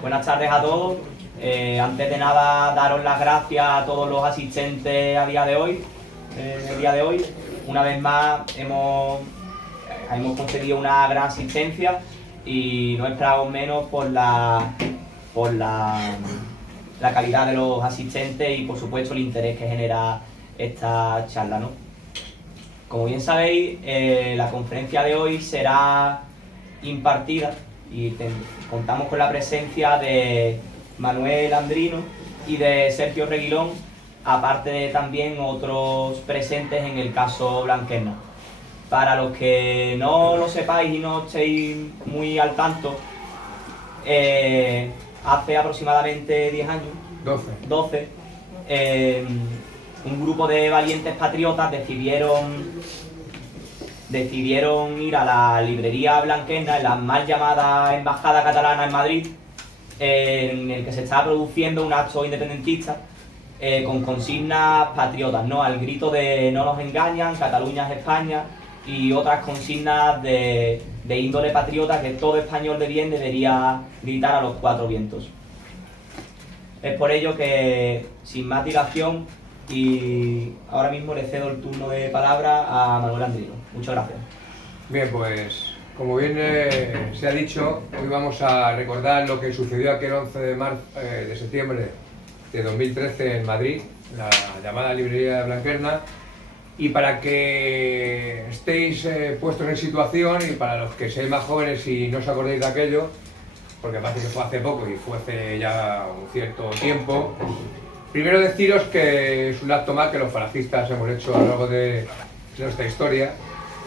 Buenas tardes a todos. Antes de nada, daros las gracias a todos los asistentes a día de hoy. El día de hoy, una vez más, hemos conseguido una gran asistencia y no esperamos menos por la calidad de los asistentes y, por supuesto, el interés que genera esta charla, ¿no? Como bien sabéis, la conferencia de hoy será impartida y contamos con la presencia de Manuel Andrino y de Sergio Reguilón, aparte de también otros presentes en el caso Blanquerna. Para los que no lo sepáis y no estéis muy al tanto, hace aproximadamente 10 años, 12, un grupo de valientes patriotas decidieron ir a la librería Blanquerna, en la mal llamada Embajada Catalana en Madrid, en el que se estaba produciendo un acto independentista con consignas patriotas, ¿no? Al grito de "no nos engañan, Cataluña es España", y otras consignas de índole patriota que todo español de bien debería gritar a los cuatro vientos. Es por ello que, sin más dilación, y ahora mismo le cedo el turno de palabra a Manuel Andrino. Muchas gracias. Bien, pues como bien se ha dicho, hoy vamos a recordar lo que sucedió aquel 11 de septiembre de 2013 en Madrid, la llamada librería de Blanquerna, y para que estéis puestos en situación, y para los que seáis más jóvenes y no os acordéis de aquello, porque parece que fue hace poco y fue hace ya un cierto tiempo, primero deciros que es un acto más que los falangistas hemos hecho a lo largo de nuestra historia.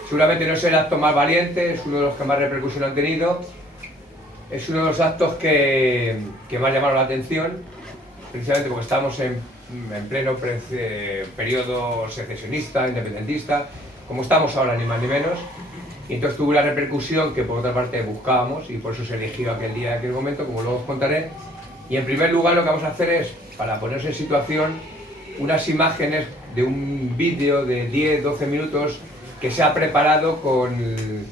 Seguramente no es el acto más valiente, es uno de los que más repercusión han tenido, es uno de los actos que más llamaron la atención, precisamente porque estamos en pleno periodo secesionista, independentista, como estamos ahora, ni más ni menos, y entonces tuvo la repercusión que por otra parte buscábamos, y por eso se eligió aquel día, aquel momento, como luego os contaré. Y en primer lugar lo que vamos a hacer es, para ponerse en situación, unas imágenes de un vídeo de 10-12 minutos que se ha preparado con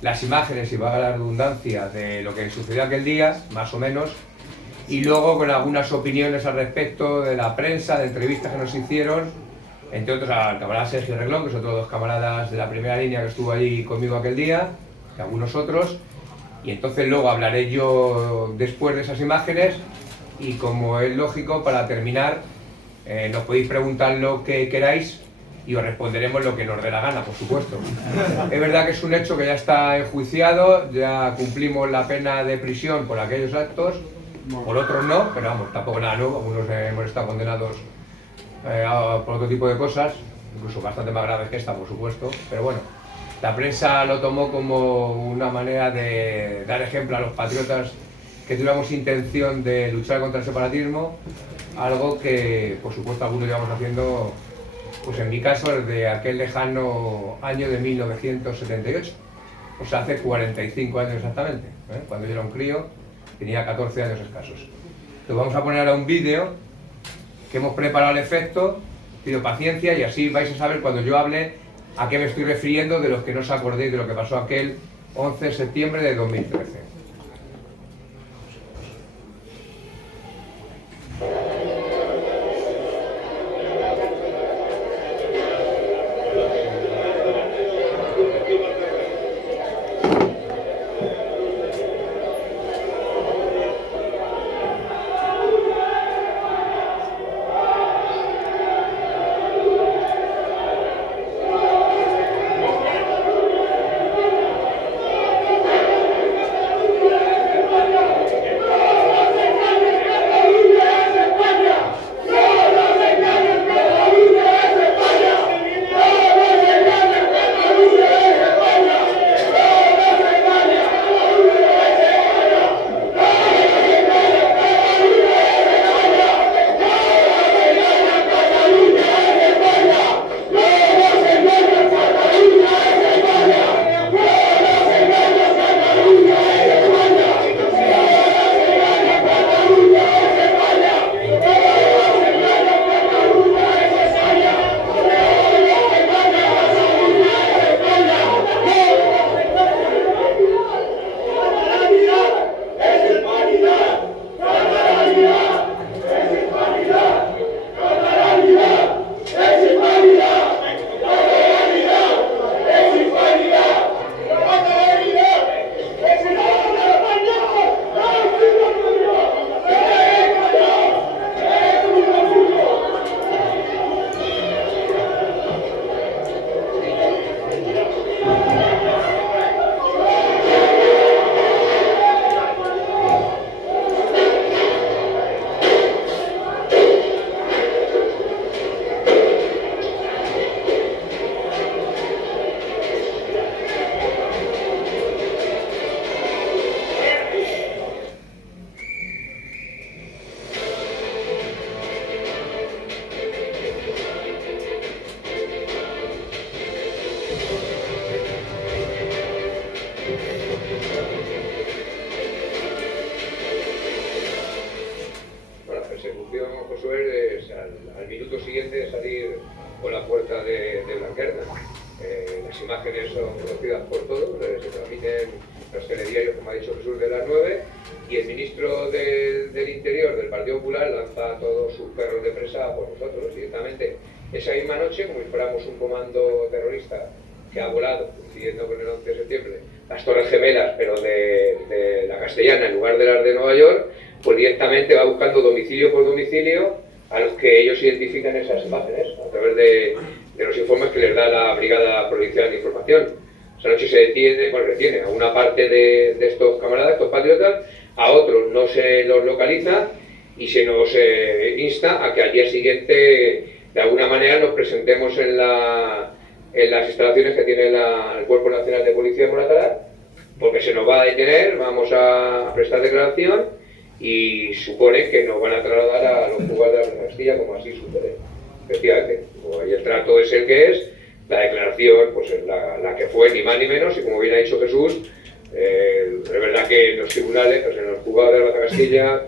las imágenes, y valga la redundancia, de lo que sucedió aquel día, más o menos, y luego con algunas opiniones al respecto de la prensa, de entrevistas que nos hicieron, entre otros al camarada Sergio Reguilón, que es otro de los camaradas de la primera línea que estuvo allí conmigo aquel día, y algunos otros, y entonces luego hablaré yo después de esas imágenes, y como es lógico, para terminar, nos podéis preguntar lo que queráis y os responderemos lo que nos dé la gana, por supuesto. Es verdad que es un hecho que ya está enjuiciado, ya cumplimos la pena de prisión por aquellos actos, por otros no, pero vamos, tampoco nada nuevo, algunos hemos estado condenados por otro tipo de cosas, incluso bastante más graves que esta, por supuesto, pero bueno, la prensa lo tomó como una manera de dar ejemplo a los patriotas que tuviéramos intención de luchar contra el separatismo, algo que, por supuesto, algunos llevamos haciendo, pues en mi caso, desde aquel lejano año de 1978, o sea, hace 45 años exactamente, cuando yo era un crío, tenía 14 años escasos. Entonces vamos a poner ahora un vídeo que hemos preparado al efecto, pido paciencia y así vais a saber cuando yo hable a qué me estoy refiriendo, de los que no os acordéis de lo que pasó aquel 11 de septiembre de 2013. instrucción, Josué, es al minuto siguiente salir por la puerta de Blanquerna. Las imágenes son conocidas por todos, se transmiten los telediarios, como ha dicho Jesús, de las 9, y el ministro del Interior del Partido Popular lanza a todos sus perros de presa por nosotros directamente. Esa misma noche, como si fuéramos un comando terrorista que ha volado, coincidiendo con el 11 de septiembre, las Torres Gemelas, pero de la Castellana en lugar de las de Nueva York, pues directamente va buscando domicilio por domicilio a los que ellos identifican esas imágenes a través de los informes que les da la Brigada Provincial de Información. Esa noche se detiene a una parte de estos camaradas, estos patriotas, a otros no se los localiza y se nos insta a que al día siguiente de alguna manera nos presentemos en las instalaciones que tiene el Cuerpo Nacional de Policía de Moratalaz, porque se nos va a detener, vamos a prestar declaración y supone que nos van a trasladar a los juzgados de Castilla, como así sucede. Efectivamente, y el trato es el que es, la declaración pues es la que fue, ni más ni menos, y como bien ha dicho Jesús, es verdad que en los tribunales, pues en los juzgados de Albaza Castilla,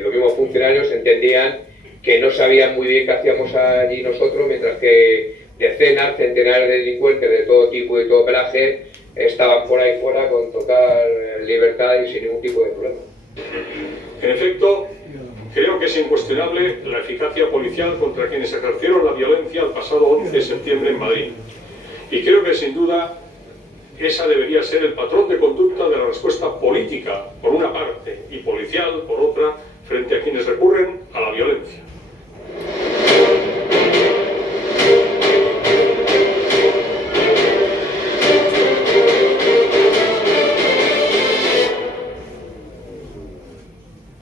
los mismos funcionarios entendían que no sabían muy bien qué hacíamos allí nosotros, mientras que decenas, centenares de delincuentes de todo tipo y todo pelaje estaban por ahí fuera con total libertad y sin ningún tipo de problema. En efecto, creo que es incuestionable la eficacia policial contra quienes ejercieron la violencia el pasado 11 de septiembre en Madrid. Y creo que sin duda esa debería ser el patrón de conducta de la respuesta política, por una parte, y policial, por otra, frente a quienes recurren a la violencia.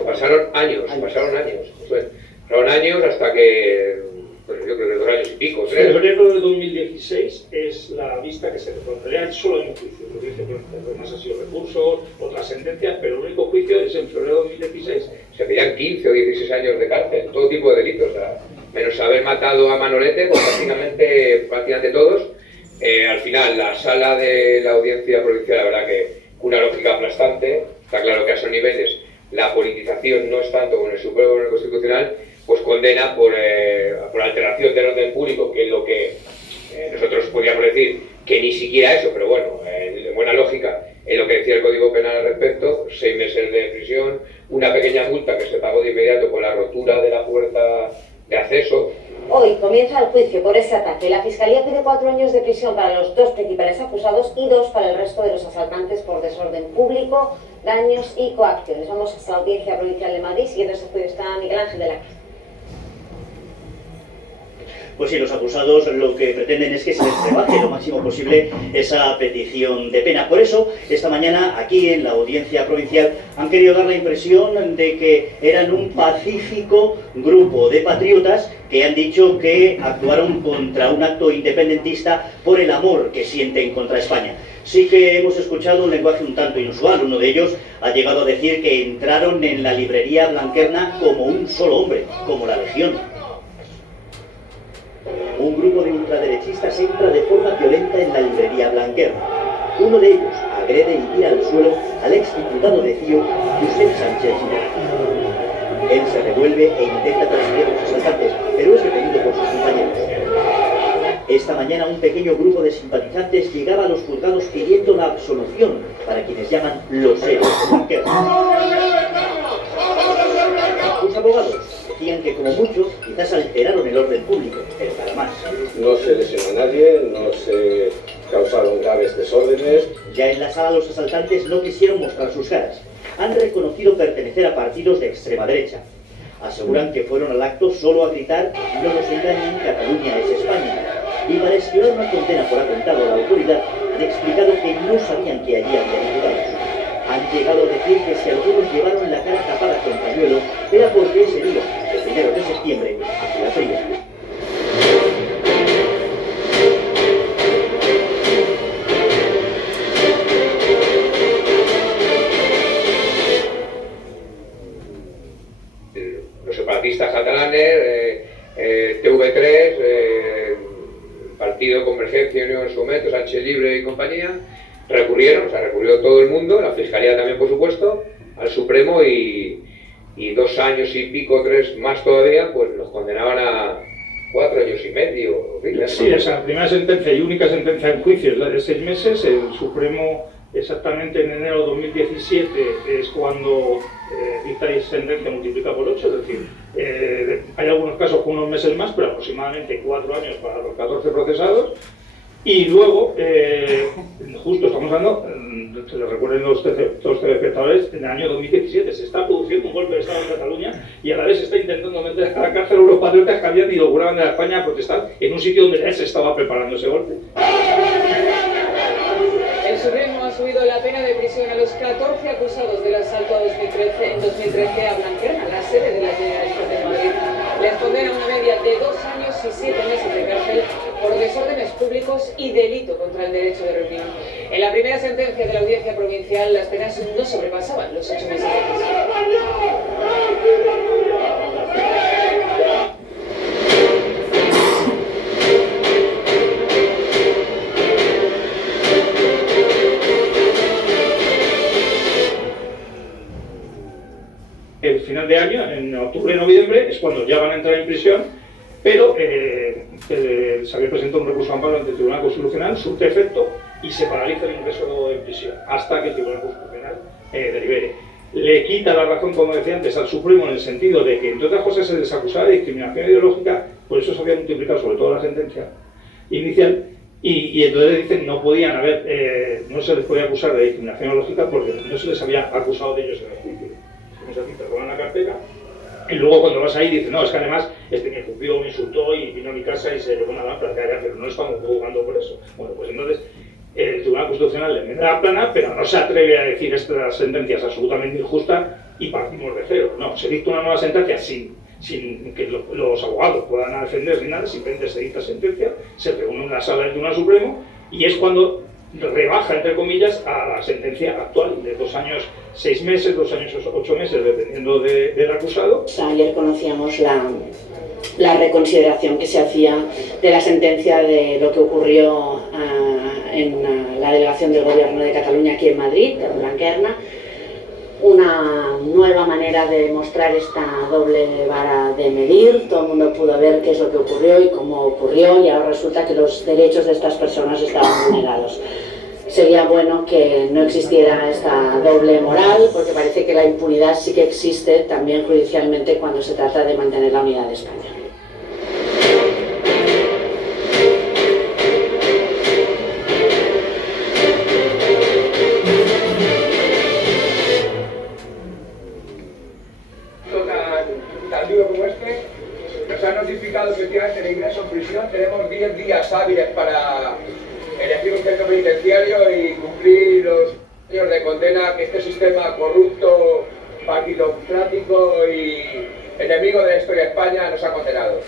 Pasaron años hasta que, pues yo creo que 2 años y pico, 3. En febrero de 2016 es la vista que se recordará solo en un juicio. Lo dice, bueno, además ha sido recursos, otras sentencias, pero el único juicio es en febrero de 2016. Se pedían 15 o 16 años de cárcel, todo tipo de delitos, menos haber matado a Manolete, pues prácticamente todos. Al final, la sala de la audiencia provincial, la verdad que una lógica aplastante, está claro que a esos niveles la politización no es tanto con el Supremo Constitucional, pues condena por alteración del orden público, que es lo que nosotros podríamos decir que ni siquiera eso, pero bueno, en buena lógica, es lo que decía el Código Penal al respecto, 6 meses de prisión, una pequeña multa que se pagó de inmediato por la rotura de la puerta de acceso. Hoy comienza el juicio por ese ataque. La Fiscalía pide 4 años de prisión para los 2 principales acusados y 2 para el resto de los asaltantes por desorden público, daños y coacciones. Vamos hasta la Audiencia Provincial de Madrid. Siguiendo este juicio está Miguel Ángel de la Cruz. Pues sí, los acusados lo que pretenden es que se les rebaje lo máximo posible esa petición de pena. Por eso, esta mañana, aquí en la Audiencia Provincial, han querido dar la impresión de que eran un pacífico grupo de patriotas que han dicho que actuaron contra un acto independentista por el amor que sienten contra España. Sí que hemos escuchado un lenguaje un tanto inusual. Uno de ellos ha llegado a decir que entraron en la librería Blanquerna como un solo hombre, como la Legión. Un grupo de ultraderechistas entra de forma violenta en la librería Blanquerna. Uno de ellos agrede y tira al suelo al exdiputado de CIO, Josep Sánchez Giró. Él se revuelve e intenta perseguir a los asaltantes, pero es detenido por sus compañeros. Esta mañana un pequeño grupo de simpatizantes llegaba a los juzgados pidiendo la absolución para quienes llaman los héroes de Blanquerna. Sus abogados decían que como mucho quizás alteraron el orden público, pero nada más. No se lesionó a nadie, no se causaron graves desórdenes. Ya en la sala los asaltantes no quisieron mostrar sus caras. Han reconocido pertenecer a partidos de extrema derecha. Aseguran que fueron al acto solo a gritar "no nos engañen, Cataluña es España". Y para esquivar una condena por atentado a la autoridad, han explicado que no sabían que allí había diputados. Han llegado a decir que si algunos llevaron la cara tapada con pañuelo, era porque ese día, el 1 de septiembre, hacía frío. Los separatistas catalanes, TV3, Partido Convergencia y Unión en su momento, Sánchez Libre y compañía, recurrieron, o sea, recurrió todo el mundo, la Fiscalía también por supuesto, al Supremo y y 2 años y pico, 3 más todavía, pues los condenaban a 4 años y medio. Sí, esa primera sentencia y única sentencia en juicio es la de 6 meses. El Supremo, exactamente en enero de 2017, es cuando dicta sentencia multiplica por 8, es decir, hay algunos casos con unos meses más, pero aproximadamente 4 años para los 14 procesados. Y luego, justo estamos hablando, se les recuerden los telespectadores, en el año 2017 se está produciendo un golpe de Estado en Cataluña y a la vez se está intentando meter a la cárcel a los patriotas que habían ido a España a protestar en un sitio donde ya se estaba preparando ese golpe. El Supremo ha subido la pena de prisión a los 14 acusados del asalto en 2013 a Blanquerna, la sede de la Generalitat de Madrid. Les condena una media de 2 años y 7 meses de cárcel por desórdenes públicos y delito contra el derecho de reunión. En la primera sentencia de la Audiencia Provincial, las penas no sobrepasaban los 8 meses de prisión. El final de año, en octubre-noviembre, es cuando ya van a entrar en prisión, pero se había presentado un recurso de amparo ante el Tribunal Constitucional, surte efecto y se paraliza el ingreso en prisión hasta que el Tribunal Constitucional delibere. Le quita la razón, como decía antes, al Supremo en el sentido de que, entre otras cosas, se les acusaba de discriminación ideológica, por eso se había multiplicado sobre todo la sentencia inicial, y entonces dicen no podían haber, no se les podía acusar de discriminación ideológica porque no se les había acusado de ellos en el juicio. Aquí te roban la cartera y luego cuando vas ahí dices, no, es que además mi juzgado me insultó y vino a mi casa y se llevó una lámpara, pero no estamos juzgando por eso. Bueno, pues entonces el Tribunal Constitucional le mete la plana, pero no se atreve a decir estas sentencias absolutamente injustas y partimos de cero. No, se dicta una nueva sentencia sin que los abogados puedan defender ni nada, simplemente se dicta sentencia, se reúne en la sala del Tribunal Supremo y es cuando rebaja, entre comillas, a la sentencia actual de 2 años 6 meses, 2 años 8 meses, dependiendo del acusado. Ayer conocíamos la reconsideración que se hacía de la sentencia de lo que ocurrió en la delegación del Gobierno de Cataluña aquí en Madrid, de Blanquerna. Una nueva manera de mostrar esta doble vara de medir. Todo el mundo pudo ver qué es lo que ocurrió y cómo ocurrió, y ahora resulta que los derechos de estas personas estaban vulnerados. Sería bueno que no existiera esta doble moral, porque parece que la impunidad sí que existe también judicialmente cuando se trata de mantener la unidad de España. Tan duro como este, nos han notificado efectivamente el ingreso en prisión. Tenemos 10 días hábiles para elegir un centro penitenciario y cumplir los años de condena que este sistema corrupto, partidocrático y enemigo de la historia de España nos ha condenado.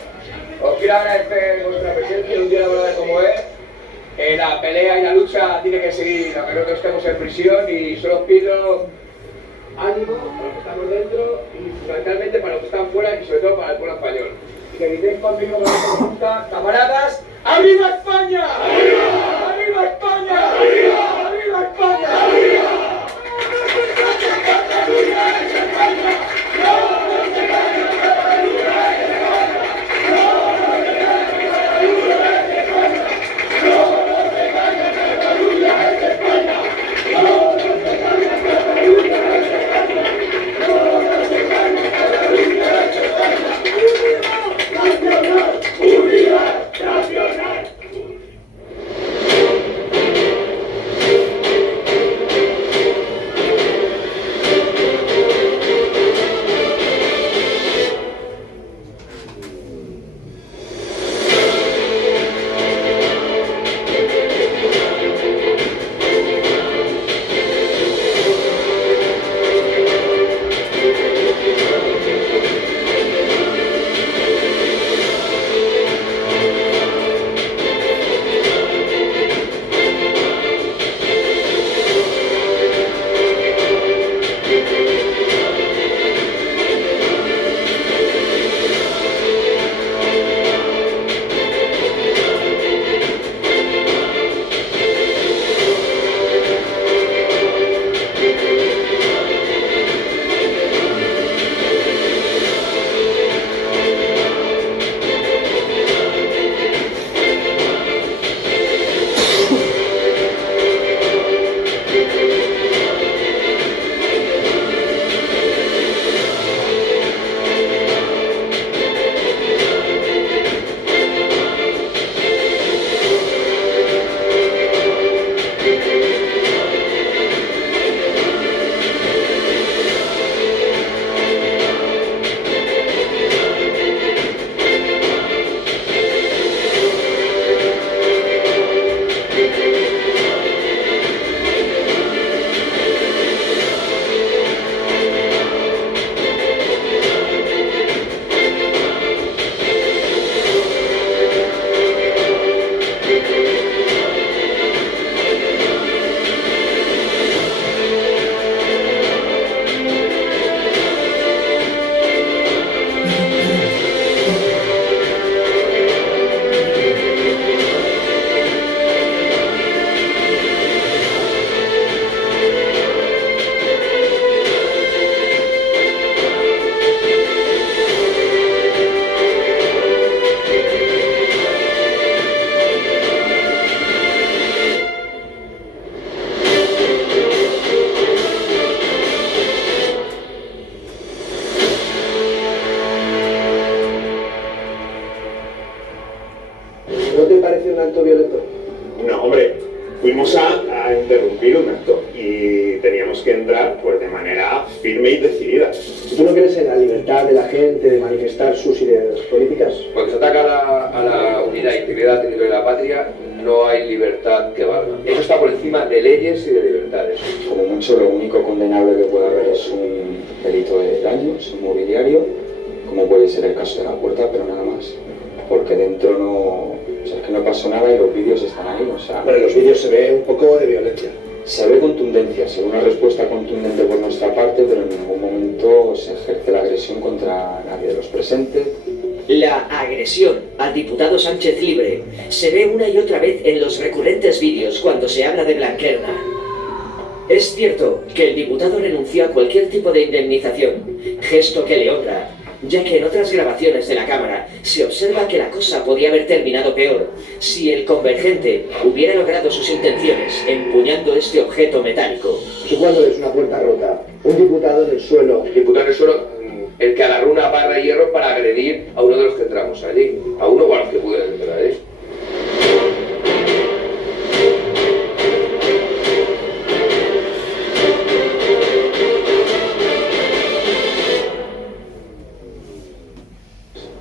Os quiero agradecer vuestra presencia un día laboral como es. La pelea y la lucha tiene que seguir, aunque nosotros estemos en prisión, y solo os pido ánimo para los que estamos dentro y fundamentalmente para los que están fuera y sobre todo para el pueblo español. Y que gritéis conmigo con esta pregunta, camaradas, ¡arriba España! ¡Arriba! ¡Arriba España! ¡Arriba! ¡Arriba España! ¡Arriba! perseguida. ¿Tú no crees en la libertad de la gente de manifestar sus ideas políticas? Cuando se ataca a la unidad e integridad territorial de la patria, no hay libertad que valga. Eso está por encima de leyes y de libertades. Como mucho, lo único condenable que puede haber es un delito de daños inmobiliario, como puede ser el caso de La Puerta, pero nada más. Porque dentro no... O sea, es que no pasó nada y los vídeos están ahí, o sea... Bueno, en los vídeos se ve un poco de violencia. Se ve contundencia, se ve una respuesta contundente por nuestra parte, pero en ningún momento se ejerce la agresión contra nadie de los presentes. La agresión al diputado Sánchez Libre se ve una y otra vez en los recurrentes vídeos cuando se habla de Blanquerna. Es cierto que el diputado renunció a cualquier tipo de indemnización, gesto que le honra, ya que en otras grabaciones de la Cámara se observa que la cosa podía haber terminado peor si el convergente hubiera logrado sus intenciones empuñando este objeto metálico. ¿Tú cuándo ves una puerta rota? Un diputado en el suelo. Diputado en el suelo, el que agarró una barra de hierro para agredir a uno de los que entramos allí, a uno o a los que pudieron entrar allí.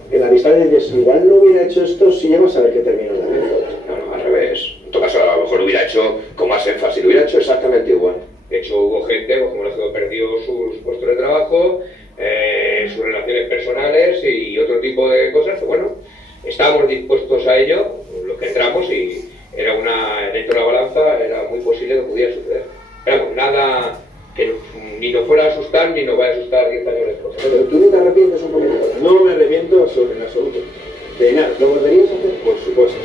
En la amistad dices, igual no hubiera hecho esto si ya vas a ver qué terminó la guerra. No, al revés. En todo caso, a lo mejor lo hubiera hecho con más énfasis, lo hubiera hecho exactamente igual. De hecho, hubo gente, como lo perdió sus puestos de trabajo, sus relaciones personales y otro tipo de cosas, que bueno, estábamos dispuestos a ello, los que entramos, y era dentro de la balanza era muy posible que pudiera suceder. Pero pues nada que ni nos fuera a asustar ni nos vaya a asustar 10 años después. Pero tú no te arrepientes un poquito. No me arrepiento en absoluto. De nada. ¿Lo volverías a hacer? Por supuesto.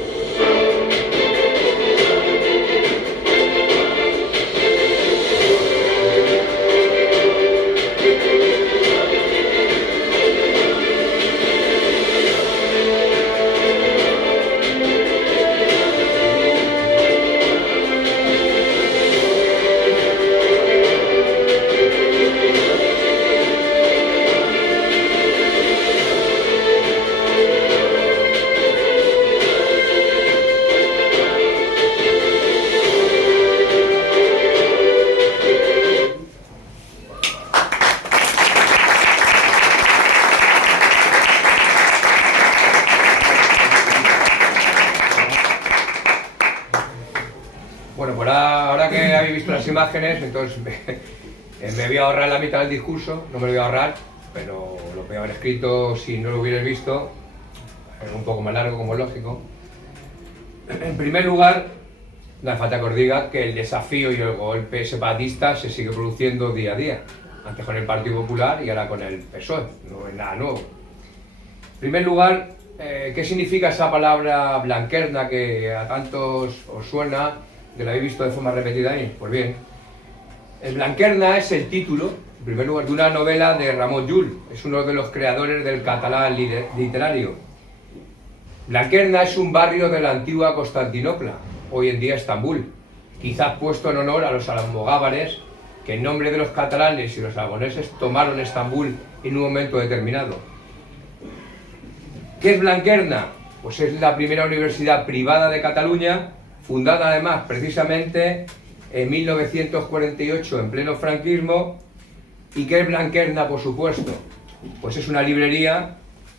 Bueno, pues ahora que habéis visto las imágenes, entonces me voy a ahorrar la mitad del discurso, no me lo voy a ahorrar, pero lo voy a haber escrito si no lo hubierais visto, un poco más largo como es lógico. En primer lugar, no hace falta que os diga que el desafío y el golpe separatista se sigue produciendo día a día, antes con el Partido Popular y ahora con el PSOE, no es nada nuevo. En primer lugar, ¿qué significa esa palabra blanquerna que a tantos os suena, que la habéis visto de forma repetida ahí? Pues bien, el Blanquerna es el título, en primer lugar, de una novela de Ramon Llull, es uno de los creadores del catalán literario. Blanquerna es un barrio de la antigua Constantinopla, hoy en día Estambul, quizás puesto en honor a los almogávares que en nombre de los catalanes y los aragoneses tomaron Estambul en un momento determinado. ¿Qué es Blanquerna? Pues es la primera universidad privada de Cataluña, fundada además precisamente en 1948 en pleno franquismo. ¿Y qué es Blanquerna, por supuesto? Pues es una librería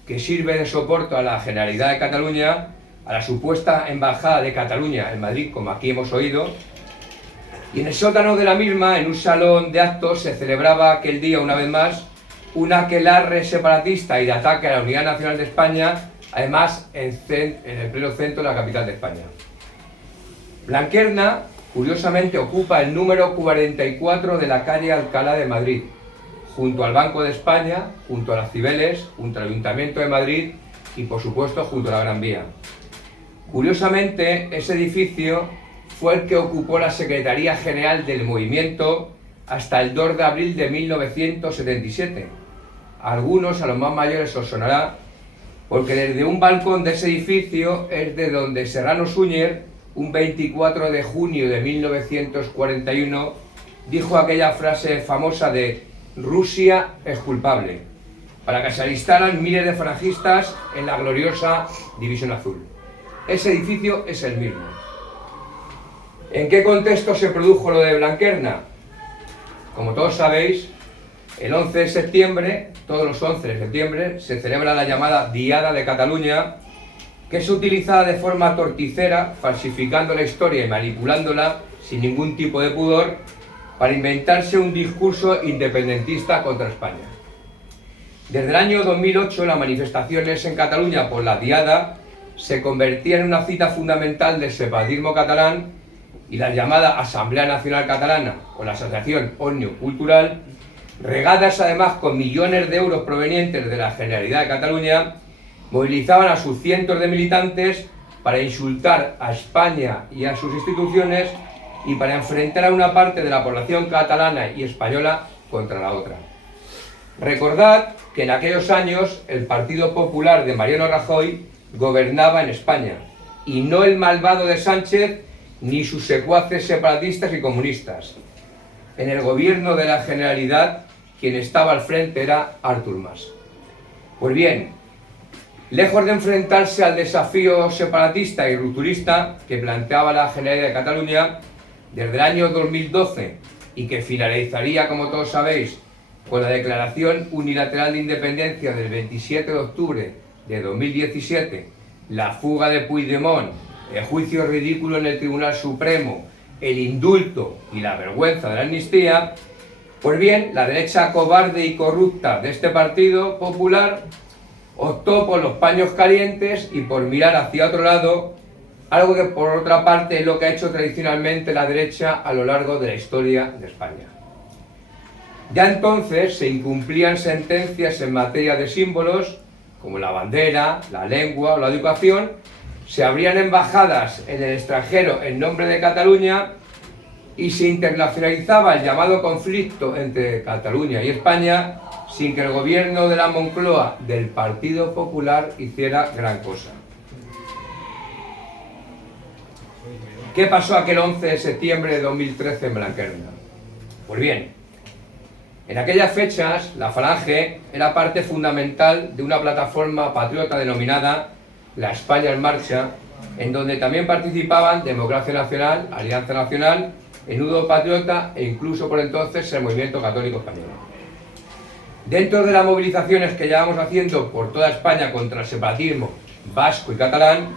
que sirve de soporte a la Generalidad de Cataluña, a la supuesta Embajada de Cataluña en Madrid, como aquí hemos oído, y en el sótano de la misma, en un salón de actos, se celebraba aquel día, una vez más, un aquelarre separatista y de ataque a la unidad nacional de España, además en el pleno centro de la capital de España. Blanquerna, curiosamente, ocupa el número 44 de la calle Alcalá de Madrid, junto al Banco de España, junto a las Cibeles, junto al Ayuntamiento de Madrid y, por supuesto, junto a la Gran Vía. Curiosamente, ese edificio fue el que ocupó la Secretaría General del Movimiento hasta el 2 de abril de 1977. A algunos, a los más mayores, os sonará, porque desde un balcón de ese edificio es de donde Serrano Suñer, un 24 de junio de 1941, dijo aquella frase famosa de «Rusia es culpable», para que se alistaran miles de falangistas en la gloriosa División Azul. Ese edificio es el mismo. ¿En qué contexto se produjo lo de Blanquerna? Como todos sabéis, el 11 de septiembre, todos los 11 de septiembre, se celebra la llamada Diada de Cataluña, que es utilizada de forma torticera, falsificando la historia y manipulándola sin ningún tipo de pudor, para inventarse un discurso independentista contra España. Desde el año 2008, las manifestaciones en Cataluña por la Diada se convertían en una cita fundamental del separatismo catalán, y la llamada Asamblea Nacional Catalana o la Asociación Òmnium Cultural, regadas además con millones de euros provenientes de la Generalidad de Cataluña, movilizaban a sus cientos de militantes para insultar a España y a sus instituciones y para enfrentar a una parte de la población catalana y española contra la otra. Recordad que en aquellos años el Partido Popular de Mariano Rajoy gobernaba en España, y no el malvado de Sánchez ni sus secuaces separatistas y comunistas. En el gobierno de la Generalidad, quien estaba al frente era Artur Mas. Pues bien, lejos de enfrentarse al desafío separatista y rupturista que planteaba la Generalidad de Cataluña desde el año 2012 y que finalizaría, como todos sabéis, con la declaración unilateral de independencia del 27 de octubre de 2017, la fuga de Puigdemont, el juicio ridículo en el Tribunal Supremo, el indulto y la vergüenza de la amnistía, pues bien, la derecha cobarde y corrupta de este Partido Popular optó por los paños calientes y por mirar hacia otro lado, algo que por otra parte es lo que ha hecho tradicionalmente la derecha a lo largo de la historia de España. Ya entonces se incumplían sentencias en materia de símbolos, como la bandera, la lengua o la educación, se abrían embajadas en el extranjero en nombre de Cataluña y se internacionalizaba el llamado conflicto entre Cataluña y España sin que el gobierno de la Moncloa del Partido Popular hiciera gran cosa. ¿Qué pasó aquel 11 de septiembre de 2013 en Blanquerna? Pues bien, en aquellas fechas la Falange era parte fundamental de una plataforma patriota denominada La España en Marcha, en donde también participaban Democracia Nacional, Alianza Nacional, Enudo Patriota e incluso por entonces el Movimiento Católico Español. Dentro de las movilizaciones que llevamos haciendo por toda España contra el separatismo vasco y catalán,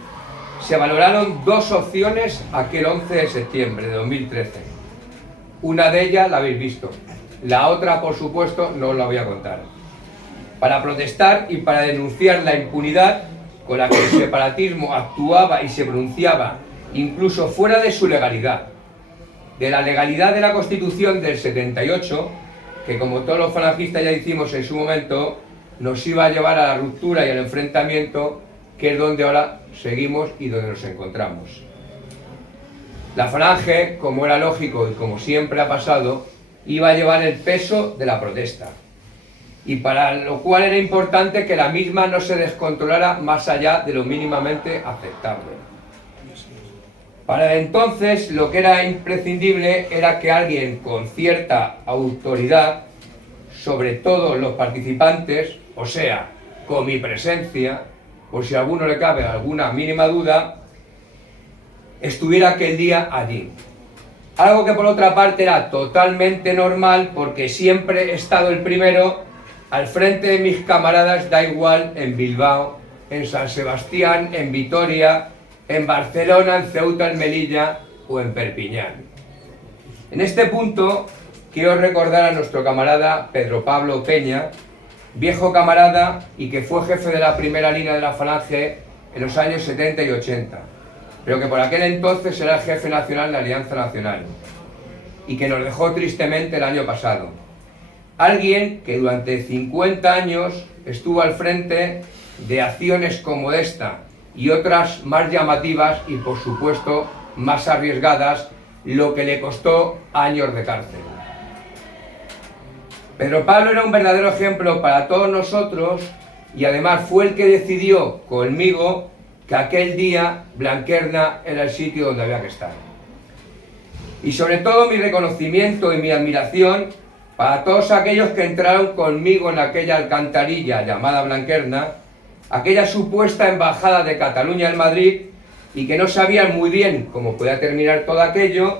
se valoraron dos opciones aquel 11 de septiembre de 2013. Una de ellas la habéis visto, la otra, por supuesto, no os la voy a contar. Para protestar y para denunciar la impunidad con la que el separatismo actuaba y se pronunciaba, incluso fuera de su legalidad, de la legalidad de la Constitución del 78, que como todos los falangistas ya hicimos en su momento, nos iba a llevar a la ruptura y al enfrentamiento, que es donde ahora seguimos y donde nos encontramos. La Falange, como era lógico y como siempre ha pasado, iba a llevar el peso de la protesta, y para lo cual era importante que la misma no se descontrolara más allá de lo mínimamente aceptable. Para entonces lo que era imprescindible era que alguien con cierta autoridad sobre todos los participantes, o sea, con mi presencia, por si a alguno le cabe alguna mínima duda, estuviera aquel día allí. Algo que por otra parte era totalmente normal, porque siempre he estado el primero al frente de mis camaradas, da igual en Bilbao, en San Sebastián, en Vitoria, en Barcelona, en Ceuta, en Melilla o en Perpiñán. En este punto quiero recordar a nuestro camarada Pedro Pablo Peña, viejo camarada y que fue jefe de la primera línea de la Falange en los años 70 y 80, pero que por aquel entonces era el jefe nacional de Alianza Nacional y que nos dejó tristemente el año pasado. Alguien que durante 50 años estuvo al frente de acciones como esta y otras más llamativas y por supuesto más arriesgadas, lo que le costó años de cárcel. Pedro Pablo era un verdadero ejemplo para todos nosotros y además fue el que decidió conmigo que aquel día Blanquerna era el sitio donde había que estar. Y sobre todo mi reconocimiento y mi admiración para todos aquellos que entraron conmigo en aquella alcantarilla llamada Blanquerna, aquella supuesta embajada de Cataluña en Madrid, y que no sabían muy bien cómo podía terminar todo aquello,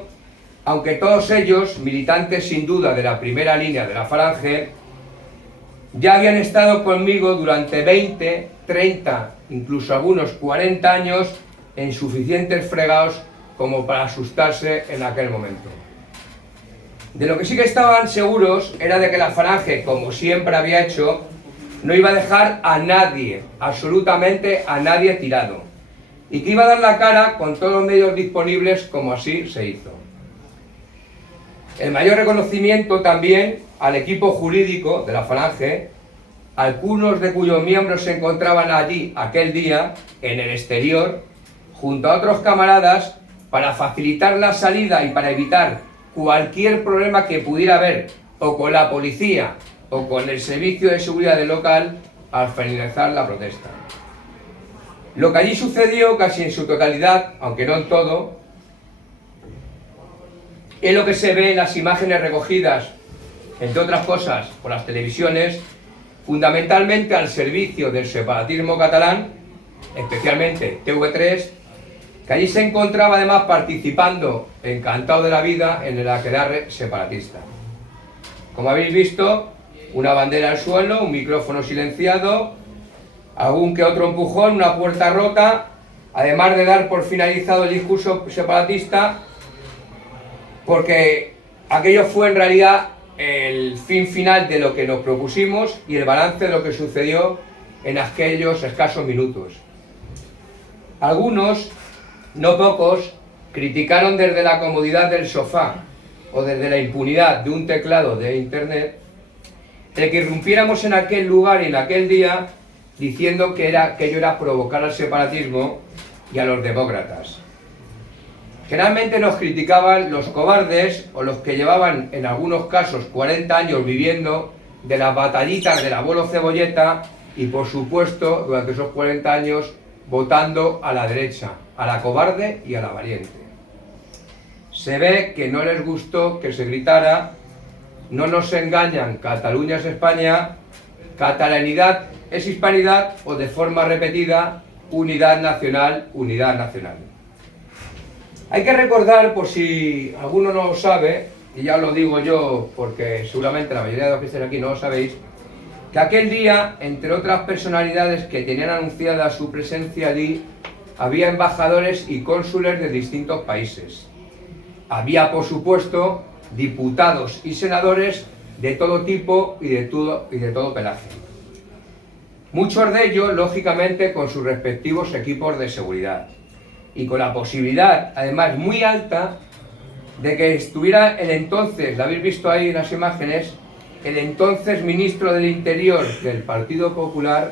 aunque todos ellos, militantes sin duda de la primera línea de la Falange, ya habían estado conmigo durante 20, 30, incluso algunos 40 años en suficientes fregados como para asustarse en aquel momento. De lo que sí que estaban seguros era de que la Falange, como siempre había hecho, no iba a dejar a nadie, absolutamente a nadie tirado, y que iba a dar la cara con todos los medios disponibles, como así se hizo. El mayor reconocimiento también al equipo jurídico de la Falange, algunos de cuyos miembros se encontraban allí aquel día, en el exterior, junto a otros camaradas, para facilitar la salida y para evitar cualquier problema que pudiera haber, o con la policía, o con el servicio de seguridad del local, al finalizar la protesta. Lo que allí sucedió, casi en su totalidad, aunque no en todo, es lo que se ve en las imágenes recogidas, entre otras cosas, por las televisiones, fundamentalmente al servicio del separatismo catalán, especialmente TV3, que allí se encontraba además participando, encantado de la vida, en el aquelarre separatista. Como habéis visto, una bandera al suelo, un micrófono silenciado, algún que otro empujón, una puerta rota, además de dar por finalizado el discurso separatista, porque aquello fue en realidad el fin final de lo que nos propusimos y el balance de lo que sucedió en aquellos escasos minutos. Algunos, no pocos, criticaron desde la comodidad del sofá o desde la impunidad de un teclado de internet el que irrumpiéramos en aquel lugar y en aquel día diciendo que aquello era provocar al separatismo y a los demócratas. Generalmente nos criticaban los cobardes o los que llevaban en algunos casos 40 años viviendo de las batallitas del abuelo Cebolleta y por supuesto durante esos 40 años votando a la derecha, a la cobarde y a la valiente. Se ve que no les gustó que se gritara: no nos engañan, Cataluña es España, catalanidad es hispanidad, o de forma repetida, unidad nacional, unidad nacional. Hay que recordar, por si alguno no lo sabe, y ya lo digo yo porque seguramente la mayoría de los que estáis aquí no lo sabéis, que aquel día, entre otras personalidades que tenían anunciada su presencia allí, había embajadores y cónsules de distintos países. Había, por supuesto, diputados y senadores de todo tipo y de todo pelaje. Muchos de ellos, lógicamente, con sus respectivos equipos de seguridad y con la posibilidad, además muy alta, de que estuviera el entonces, lo habéis visto ahí en las imágenes, el entonces ministro del Interior del Partido Popular,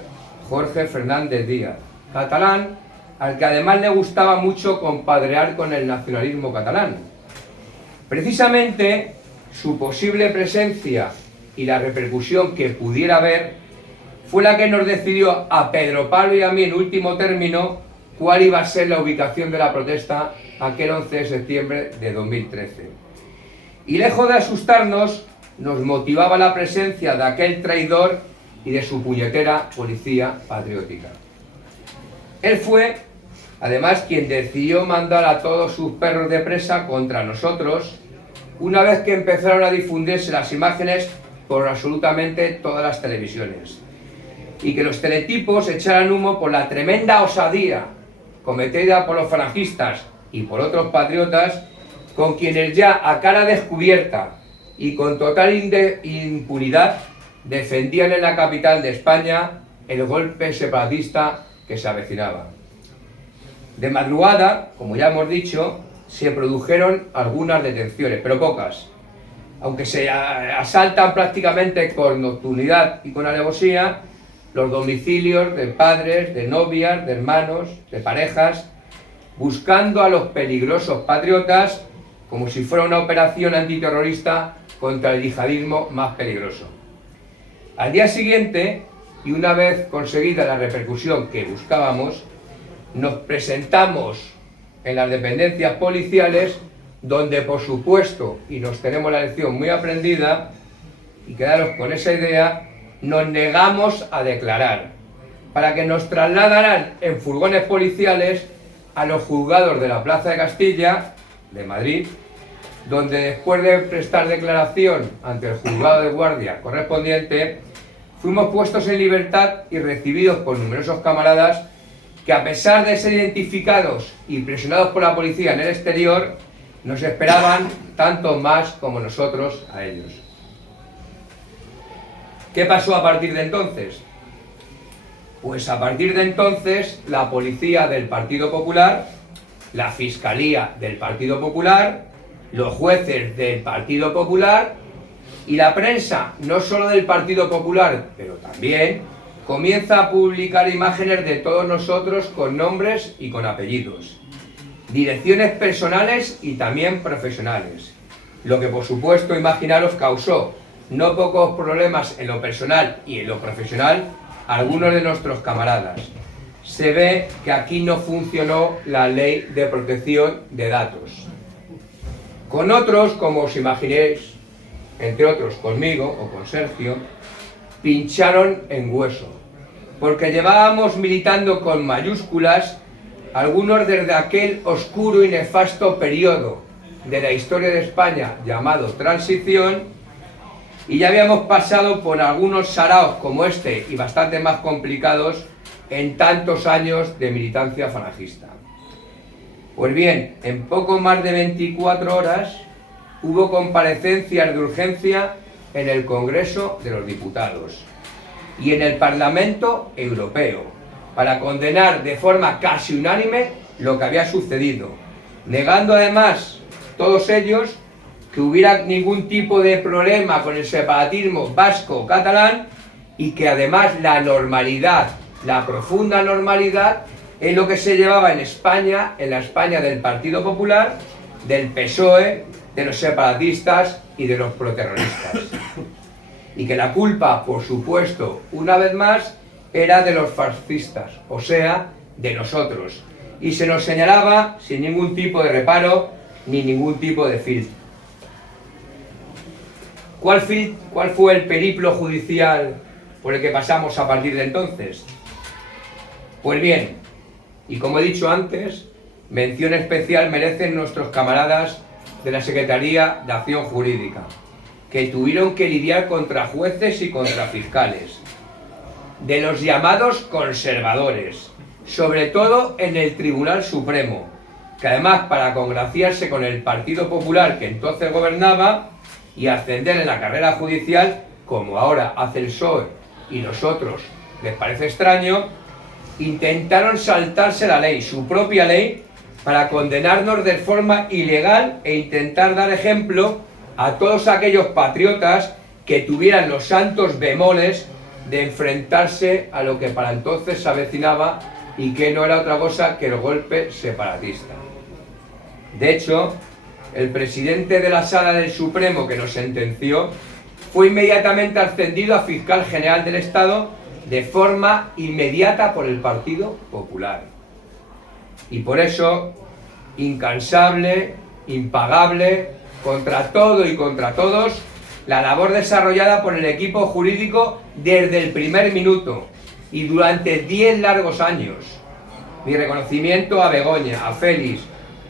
Jorge Fernández Díaz, catalán, al que además le gustaba mucho compadrear con el nacionalismo catalán. Precisamente su posible presencia y la repercusión que pudiera haber fue la que nos decidió a Pedro Pablo y a mí en último término cuál iba a ser la ubicación de la protesta aquel 11 de septiembre de 2013. Y lejos de asustarnos, nos motivaba la presencia de aquel traidor y de su puñetera policía patriótica. Él fue, además, quien decidió mandar a todos sus perros de presa contra nosotros, una vez que empezaron a difundirse las imágenes por absolutamente todas las televisiones, y que los teletipos echaran humo por la tremenda osadía cometida por los falangistas y por otros patriotas, con quienes ya a cara descubierta y con total impunidad defendían en la capital de España el golpe separatista que se avecinaba. De madrugada, como ya hemos dicho, se produjeron algunas detenciones, pero pocas. Aunque se asaltan prácticamente con nocturnidad y con alevosía los domicilios de padres, de novias, de hermanos, de parejas, buscando a los peligrosos patriotas como si fuera una operación antiterrorista contra el yihadismo más peligroso. Al día siguiente, y una vez conseguida la repercusión que buscábamos, nos presentamos en las dependencias policiales, donde por supuesto, y nos tenemos la lección muy aprendida, y quedaros con esa idea, nos negamos a declarar, para que nos trasladaran en furgones policiales a los juzgados de la Plaza de Castilla, de Madrid, donde después de prestar declaración ante el juzgado de guardia correspondiente, fuimos puestos en libertad y recibidos por numerosos camaradas que, a pesar de ser identificados y presionados por la policía en el exterior, nos esperaban tanto más como nosotros a ellos. ¿Qué pasó a partir de entonces? Pues a partir de entonces la policía del Partido Popular, la Fiscalía del Partido Popular, los jueces del Partido Popular y la prensa, no solo del Partido Popular, pero también, comienza a publicar imágenes de todos nosotros con nombres y con apellidos, direcciones personales y también profesionales, lo que por supuesto, imaginaros, causó no pocos problemas en lo personal y en lo profesional a algunos de nuestros camaradas. Se ve que aquí no funcionó la ley de protección de datos. Con otros, como os imaginéis, entre otros conmigo o con Sergio, pincharon en hueso, porque llevábamos militando con mayúsculas algunos desde aquel oscuro y nefasto periodo de la historia de España llamado Transición, y ya habíamos pasado por algunos saraos como este y bastante más complicados en tantos años de militancia falangista. Pues bien, en poco más de 24 horas hubo comparecencias de urgencia en el Congreso de los Diputados y en el Parlamento Europeo para condenar de forma casi unánime lo que había sucedido, negando además todos ellos que hubiera ningún tipo de problema con el separatismo vasco o catalán y que además la normalidad, la profunda normalidad, es lo que se llevaba en España, en la España del Partido Popular, del PSOE, de los separatistas y de los proterroristas. Y que la culpa, por supuesto, una vez más, era de los fascistas, o sea, de nosotros. Y se nos señalaba sin ningún tipo de reparo ni ningún tipo de filtro. ¿Cuál fue el periplo judicial por el que pasamos a partir de entonces? Pues bien, y como he dicho antes, mención especial merecen nuestros camaradas de la Secretaría de Acción Jurídica, que tuvieron que lidiar contra jueces y contra fiscales, de los llamados conservadores, sobre todo en el Tribunal Supremo, que además, para congraciarse con el Partido Popular que entonces gobernaba y ascender en la carrera judicial, como ahora hace el PSOE y los otros les parece extraño, intentaron saltarse la ley, su propia ley, para condenarnos de forma ilegal e intentar dar ejemplo a todos aquellos patriotas que tuvieran los santos bemoles de enfrentarse a lo que para entonces se avecinaba y que no era otra cosa que el golpe separatista. De hecho, el presidente de la Sala del Supremo que nos sentenció fue inmediatamente ascendido a fiscal general del Estado de forma inmediata por el Partido Popular. Y por eso, incansable, impagable, contra todo y contra todos, la labor desarrollada por el equipo jurídico desde el primer minuto y durante 10 largos años. Mi reconocimiento a Begoña, a Félix,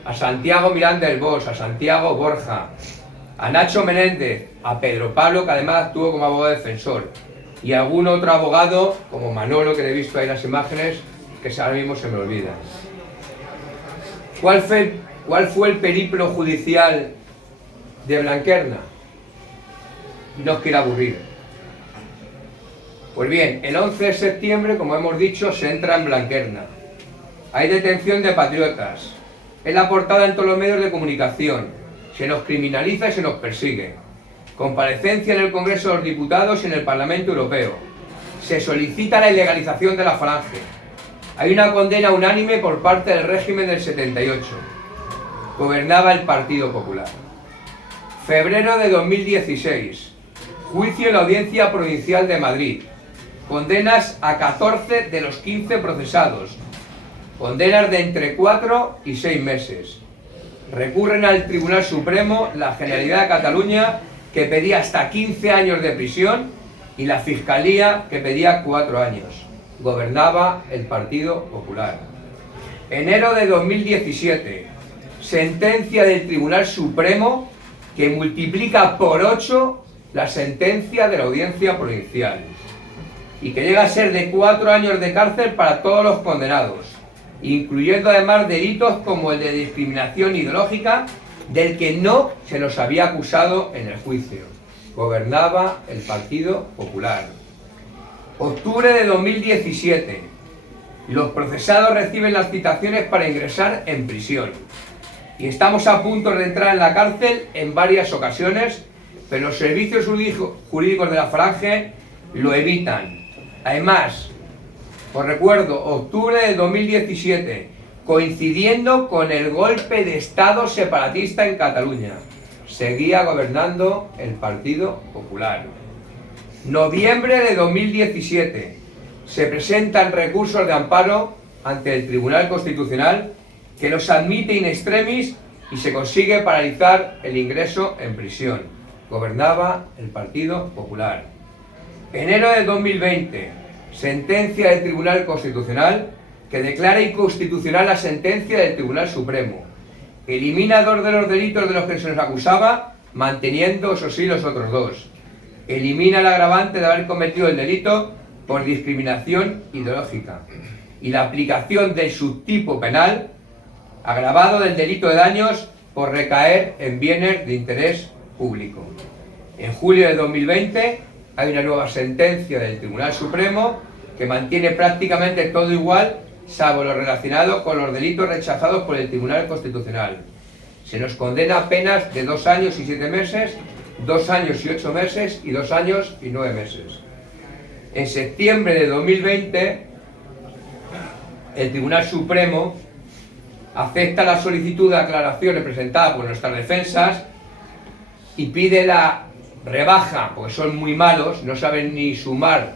a Santiago Milán del Bosch, a Santiago Borja, a Nacho Menéndez, a Pedro Pablo, que además actuó como abogado defensor, y a algún otro abogado, como Manolo, que le he visto ahí las imágenes, que ahora mismo se me olvida. ¿Cuál fue el periplo judicial de Blanquerna? No os quiero aburrir. Pues bien, el 11 de septiembre, como hemos dicho, se entra en Blanquerna. Hay detención de patriotas. Es la portada en todos los medios de comunicación. Se nos criminaliza y se nos persigue. Comparecencia en el Congreso de los Diputados y en el Parlamento Europeo. Se solicita la ilegalización de la Falange. Hay una condena unánime por parte del régimen del 78. Gobernaba el Partido Popular. Febrero de 2016. Juicio en la Audiencia Provincial de Madrid. Condenas a 14 de los 15 procesados. Condenas de entre 4 y 6 meses. Recurren al Tribunal Supremo la Generalidad de Cataluña, que pedía hasta 15 años de prisión, y la Fiscalía, que pedía 4 años. Gobernaba el Partido Popular. Enero de 2017. Sentencia del Tribunal Supremo que multiplica por 8 la sentencia de la Audiencia Provincial. y que llega a ser de 4 años de cárcel para todos los condenados, incluyendo además delitos como el de discriminación ideológica, del que no se nos había acusado en el juicio. Gobernaba el Partido Popular. Octubre de 2017. Los procesados reciben las citaciones para ingresar en prisión. Y estamos a punto de entrar en la cárcel en varias ocasiones, pero los servicios jurídicos de la Falange lo evitan. Además, os recuerdo, octubre de 2017, coincidiendo con el golpe de Estado separatista en Cataluña. Seguía gobernando el Partido Popular. Noviembre de 2017. Se presentan recursos de amparo ante el Tribunal Constitucional que los admite in extremis y se consigue paralizar el ingreso en prisión. Gobernaba el Partido Popular. Enero de 2020. Sentencia del Tribunal Constitucional que declara inconstitucional la sentencia del Tribunal Supremo. Elimina 2 de los delitos de los que se nos acusaba, manteniendo, eso sí, los otros 2. Elimina el agravante de haber cometido el delito por discriminación ideológica y la aplicación del subtipo penal agravado del delito de daños por recaer en bienes de interés público. En julio de 2020 hay una nueva sentencia del Tribunal Supremo que mantiene prácticamente todo igual, salvo lo relacionado con los delitos rechazados por el Tribunal Constitucional. Se nos condena a penas de 2 años y 7 meses, 2 años y 8 meses y 2 años y 9 meses. En septiembre de 2020, el Tribunal Supremo acepta la solicitud de aclaraciones presentada por nuestras defensas y pide la rebaja, porque son muy malos, no saben ni sumar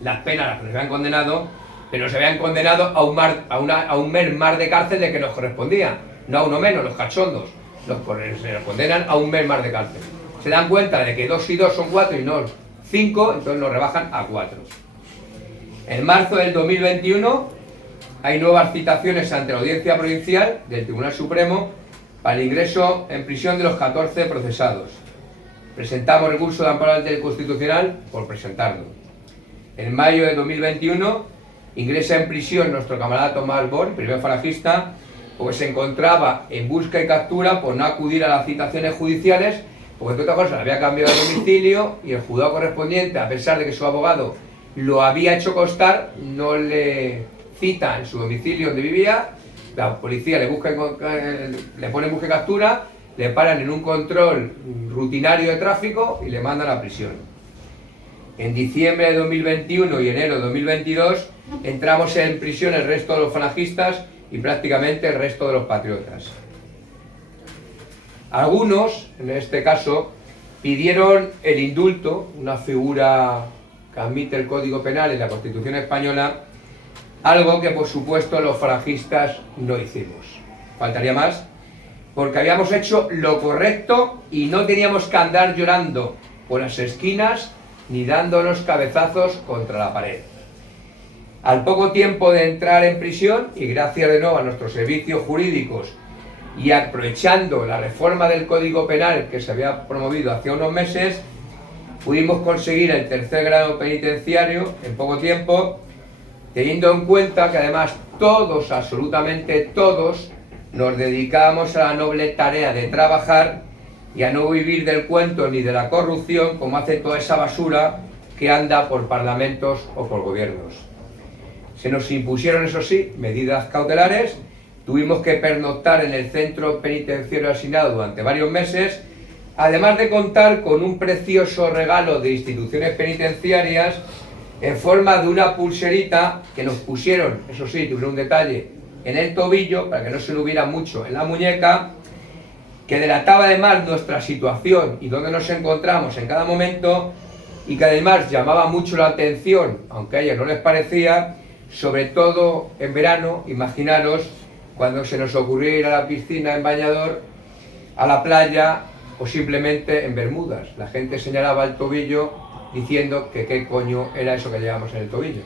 las penas a las que nos habían condenado, pero se habían condenado a un mes más de cárcel de que nos correspondía, no a uno menos, los cachondos, se los condenan a un mes más de cárcel. Se dan cuenta de que 2 y 2 son 4 y no 5, entonces lo rebajan a 4. En marzo del 2021 hay nuevas citaciones ante la Audiencia Provincial del Tribunal Supremo para el ingreso en prisión de los 14 procesados. Presentamos recurso de amparo ante el Constitucional por presentarlo. En mayo de 2021 ingresa en prisión nuestro camarada Tomás Born, primer falangista, porque se encontraba en busca y captura por no acudir a las citaciones judiciales, porque entre otras cosas había cambiado de domicilio y el juzgado correspondiente, a pesar de que su abogado lo había hecho constar, no le cita en su domicilio donde vivía. La policía le pone en busca y captura, le paran en un control rutinario de tráfico y le mandan a prisión. En diciembre de 2021 y enero de 2022 entramos en prisión el resto de los falangistas y prácticamente el resto de los patriotas. Algunos, en este caso, pidieron el indulto, una figura que admite el Código Penal y la Constitución Española, algo que por supuesto los falangistas no hicimos. Faltaría más, porque habíamos hecho lo correcto y no teníamos que andar llorando por las esquinas ni dándonos cabezazos contra la pared. Al poco tiempo de entrar en prisión, y gracias de nuevo a nuestros servicios jurídicos y aprovechando la reforma del Código Penal que se había promovido hace unos meses, pudimos conseguir el 3er grado penitenciario en poco tiempo, teniendo en cuenta que además todos, absolutamente todos, nos dedicamos a la noble tarea de trabajar y a no vivir del cuento ni de la corrupción como hace toda esa basura que anda por parlamentos o por gobiernos. Se nos impusieron, eso sí, medidas cautelares, tuvimos que pernoctar en el centro penitenciario asignado durante varios meses, además de contar con un precioso regalo de instituciones penitenciarias en forma de una pulserita que nos pusieron, eso sí, tuvieron un detalle, en el tobillo, para que no se lo hubiera mucho en la muñeca, que delataba además nuestra situación y dónde nos encontramos en cada momento, y que además llamaba mucho la atención, aunque a ellos no les parecía, sobre todo en verano. Imaginaros cuando se nos ocurría ir a la piscina en bañador, a la playa o simplemente en bermudas. La gente señalaba el tobillo diciendo que qué coño era eso que llevábamos en el tobillo.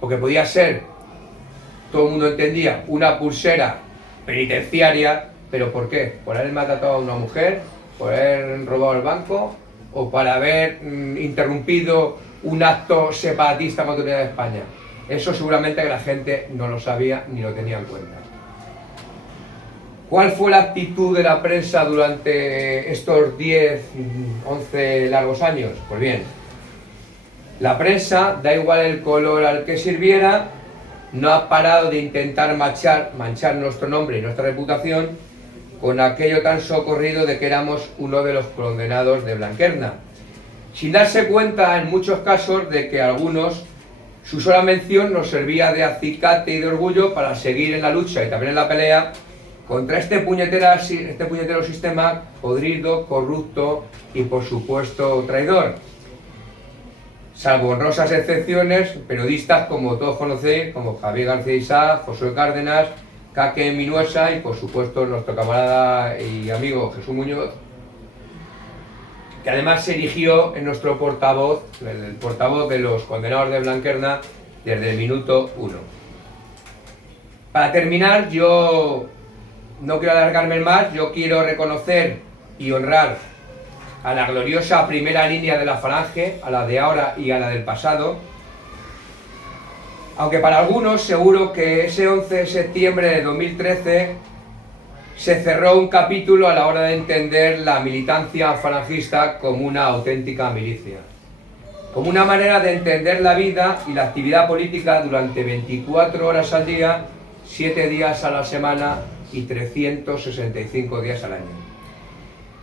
Porque podía ser, todo el mundo entendía, una pulsera penitenciaria, pero ¿por qué? ¿Por haber matado a una mujer? ¿Por haber robado el banco? ¿O para haber interrumpido un acto separatista contra la unidad de España. Eso seguramente que la gente no lo sabía ni lo tenía en cuenta. ¿Cuál fue la actitud de la prensa durante estos 10, 11 largos años? Pues bien, la prensa, da igual el color al que sirviera, no ha parado de intentar manchar nuestro nombre y nuestra reputación con aquello tan socorrido de que éramos uno de los condenados de Blanquerna, sin darse cuenta en muchos casos de que algunos su sola mención nos servía de acicate y de orgullo para seguir en la lucha y también en la pelea contra este puñetero sistema podrido, corrupto y por supuesto traidor. Salvo honrosas excepciones, periodistas como todos conocéis, como Javier García Isaac, Josué Cárdenas, Quique Minuesa y por supuesto nuestro camarada y amigo Jesús Muñoz, que además se erigió en nuestro portavoz, el portavoz de los condenados de Blanquerna desde el minuto 1. Para terminar, yo no quiero alargarme más, yo quiero reconocer y honrar a la gloriosa primera línea de la Falange, a la de ahora y a la del pasado, aunque para algunos seguro que ese 11 de septiembre de 2013 se cerró un capítulo a la hora de entender la militancia falangista como una auténtica milicia, como una manera de entender la vida y la actividad política durante 24 horas al día, 7 días a la semana y 365 días al año.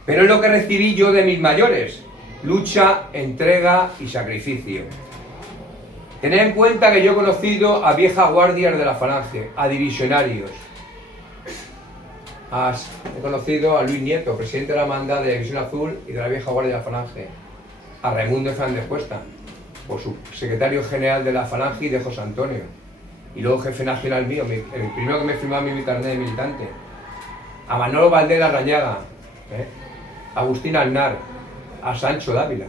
Pero es lo que recibí yo de mis mayores: lucha, entrega y sacrificio. Tened en cuenta que yo he conocido a viejas guardias de la Falange, a divisionarios. He conocido a Luis Nieto, presidente de la Hermandad de División Azul y de la vieja guardia de la Falange. A Raimundo Fernández Cuesta, por su secretario general de la Falange y de José Antonio. Y luego jefe nacional mío, el primero que me firmaba mi carnet de militante. A Manolo Valdés Larrañaga, a Agustín Alnar, a Sancho Dávila.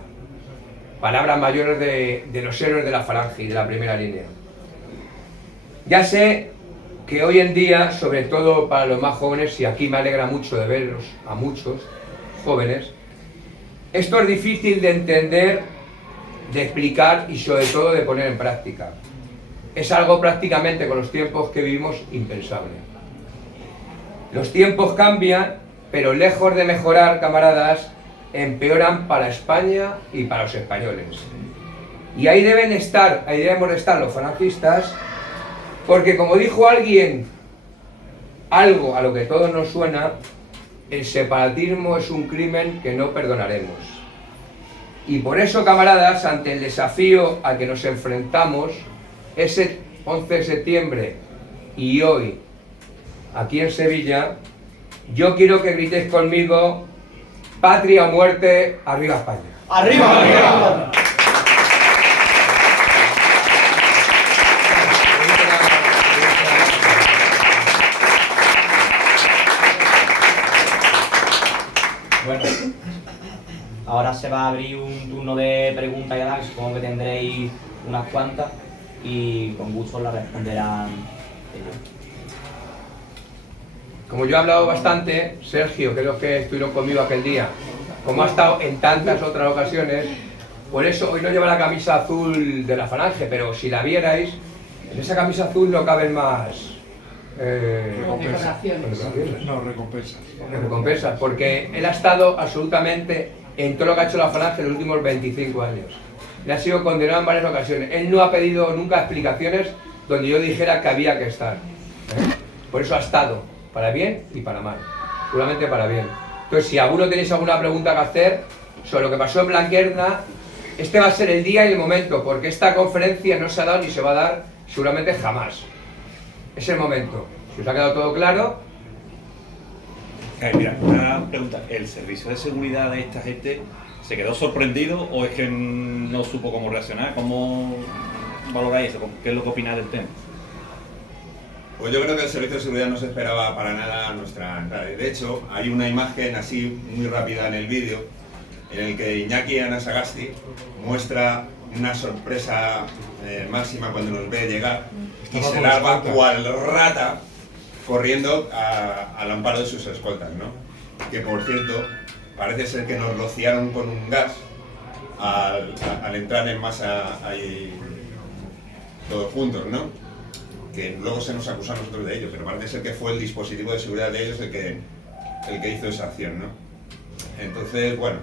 Palabras mayores de los héroes de la Falange y de la primera línea. Ya sé que hoy en día, sobre todo para los más jóvenes, y aquí me alegra mucho de veros a muchos jóvenes, esto es difícil de entender, de explicar y sobre todo de poner en práctica. Es algo prácticamente con los tiempos que vivimos impensable. Los tiempos cambian, pero lejos de mejorar, camaradas, empeoran para España y para los españoles. Y ahí debemos estar los falangistas, porque como dijo alguien, algo a lo que todos nos suena, el separatismo es un crimen que no perdonaremos. Y por eso, camaradas, ante el desafío al que nos enfrentamos ese 11 de septiembre y hoy, aquí en Sevilla, yo quiero que gritéis conmigo: patria o muerte, arriba España. ¡Arriba, arriba! Bueno, ahora se va a abrir un turno de preguntas y análisis, supongo que tendréis unas cuantas y con gusto las responderán ellos. Como yo he hablado bastante, Sergio, que es los que estuvieron conmigo aquel día, como ha estado en tantas otras ocasiones, por eso hoy no lleva la camisa azul de la Falange, pero si la vierais, en esa camisa azul no caben más recompensas, porque él ha estado absolutamente en todo lo que ha hecho la Falange en los últimos 25 años. Le ha sido condenado en varias ocasiones. Él no ha pedido nunca explicaciones donde yo dijera que había que estar. Por eso ha estado, para bien y para mal, seguramente para bien. Entonces, si alguno tenéis alguna pregunta que hacer sobre lo que pasó en Blanquerna, este va a ser el día y el momento, porque esta conferencia no se ha dado ni se va a dar seguramente jamás. Es el momento. Si os ha quedado todo claro. Mira, una pregunta. ¿El servicio de seguridad de esta gente se quedó sorprendido o es que no supo cómo reaccionar? ¿Cómo valoráis eso? ¿Qué es lo que opináis del tema? Pues yo creo que el servicio de seguridad no se esperaba para nada nuestra entrada. De hecho, hay una imagen así muy rápida en el vídeo en el que Iñaki Anasagasti muestra una sorpresa máxima cuando nos ve llegar y se larga cual rata corriendo al amparo de sus escoltas, ¿no? Que por cierto, parece ser que nos rociaron con un gas al entrar en masa ahí todos juntos, ¿no? Que luego se nos acusa a nosotros de ello, pero parece ser que fue el dispositivo de seguridad de ellos el que hizo esa acción, ¿no? Entonces, bueno.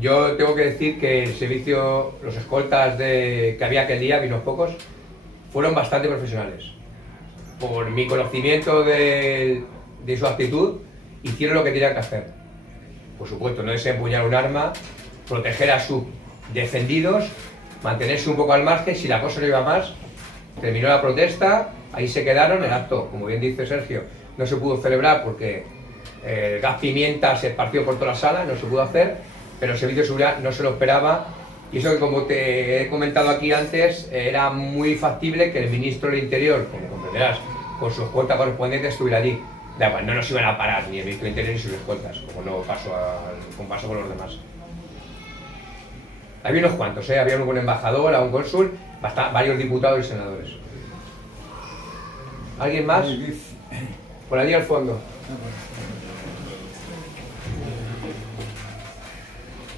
Yo tengo que decir que el servicio, los escoltas que había aquel día, vi unos pocos, fueron bastante profesionales. Por mi conocimiento de su actitud, hicieron lo que tenían que hacer. Por supuesto, no desempuñar un arma, proteger a sus defendidos, mantenerse un poco al margen. Si la cosa no iba más, terminó la protesta, ahí se quedaron. El acto, como bien dice Sergio, no se pudo celebrar porque el gas pimienta se esparció por toda la sala, no se pudo hacer, pero el servicio de seguridad no se lo esperaba. Y eso que, como te he comentado aquí antes, era muy factible que el ministro del Interior, como comprenderás, con su escolta correspondiente estuviera allí. Da igual, no nos iban a parar ni el ministro del Interior ni sus escoltas, como no pasó con los demás. Había unos cuantos, había un embajador, un cónsul, varios diputados y senadores. ¿Alguien más? Por allí al fondo.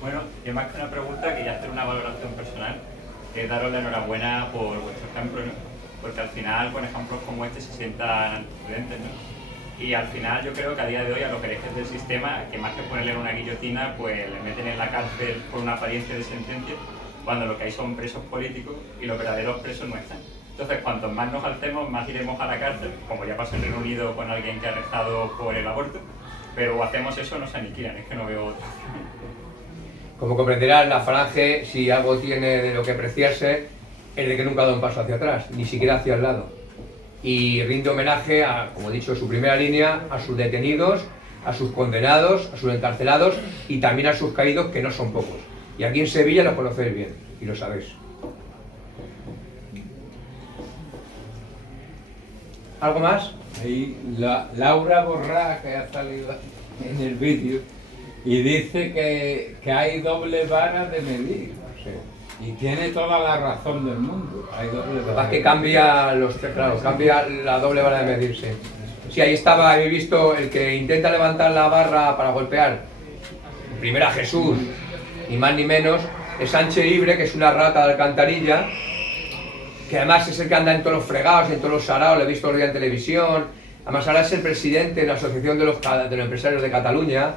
Bueno, yo más que una pregunta quería hacer una valoración personal, que es daros la enhorabuena por vuestro ejemplo, ¿no? Porque al final con ejemplos como este se sientan prudentes, ¿no? Y al final yo creo que a día de hoy a los herejes del sistema, que más que ponerle una guillotina, pues le meten en la cárcel por una apariencia de sentencia, cuando lo que hay son presos políticos y los verdaderos presos no están. Entonces, cuanto más nos alcemos, más iremos a la cárcel, como ya pasó en Reino Unido con alguien que ha arrestado por el aborto, pero o hacemos eso o nos aniquilan, es que no veo otra. Como comprenderás, la Falange, si algo tiene de lo que apreciarse, es de que nunca da un paso hacia atrás, ni siquiera hacia el lado. Y rinde homenaje a, como he dicho, su primera línea, a sus detenidos, a sus condenados, a sus encarcelados y también a sus caídos, que no son pocos. Y aquí en Sevilla los conocéis bien, y lo sabéis. ¿Algo más? Ahí Laura Borrá, que ha salido en el vídeo, y dice que hay doble vara de medir, o sea, y tiene toda la razón del mundo. Hay doble vara. Que cambia cambia la doble vara de medirse. Sí, ahí estaba, he visto el que intenta levantar la barra para golpear primero a Jesús, ni más ni menos, es Sánchez Libre, que es una rata de alcantarilla, que además es el que anda en todos los fregados, en todos los saraos, lo he visto el día en televisión. Además ahora es el presidente de la Asociación de los Empresarios de Cataluña,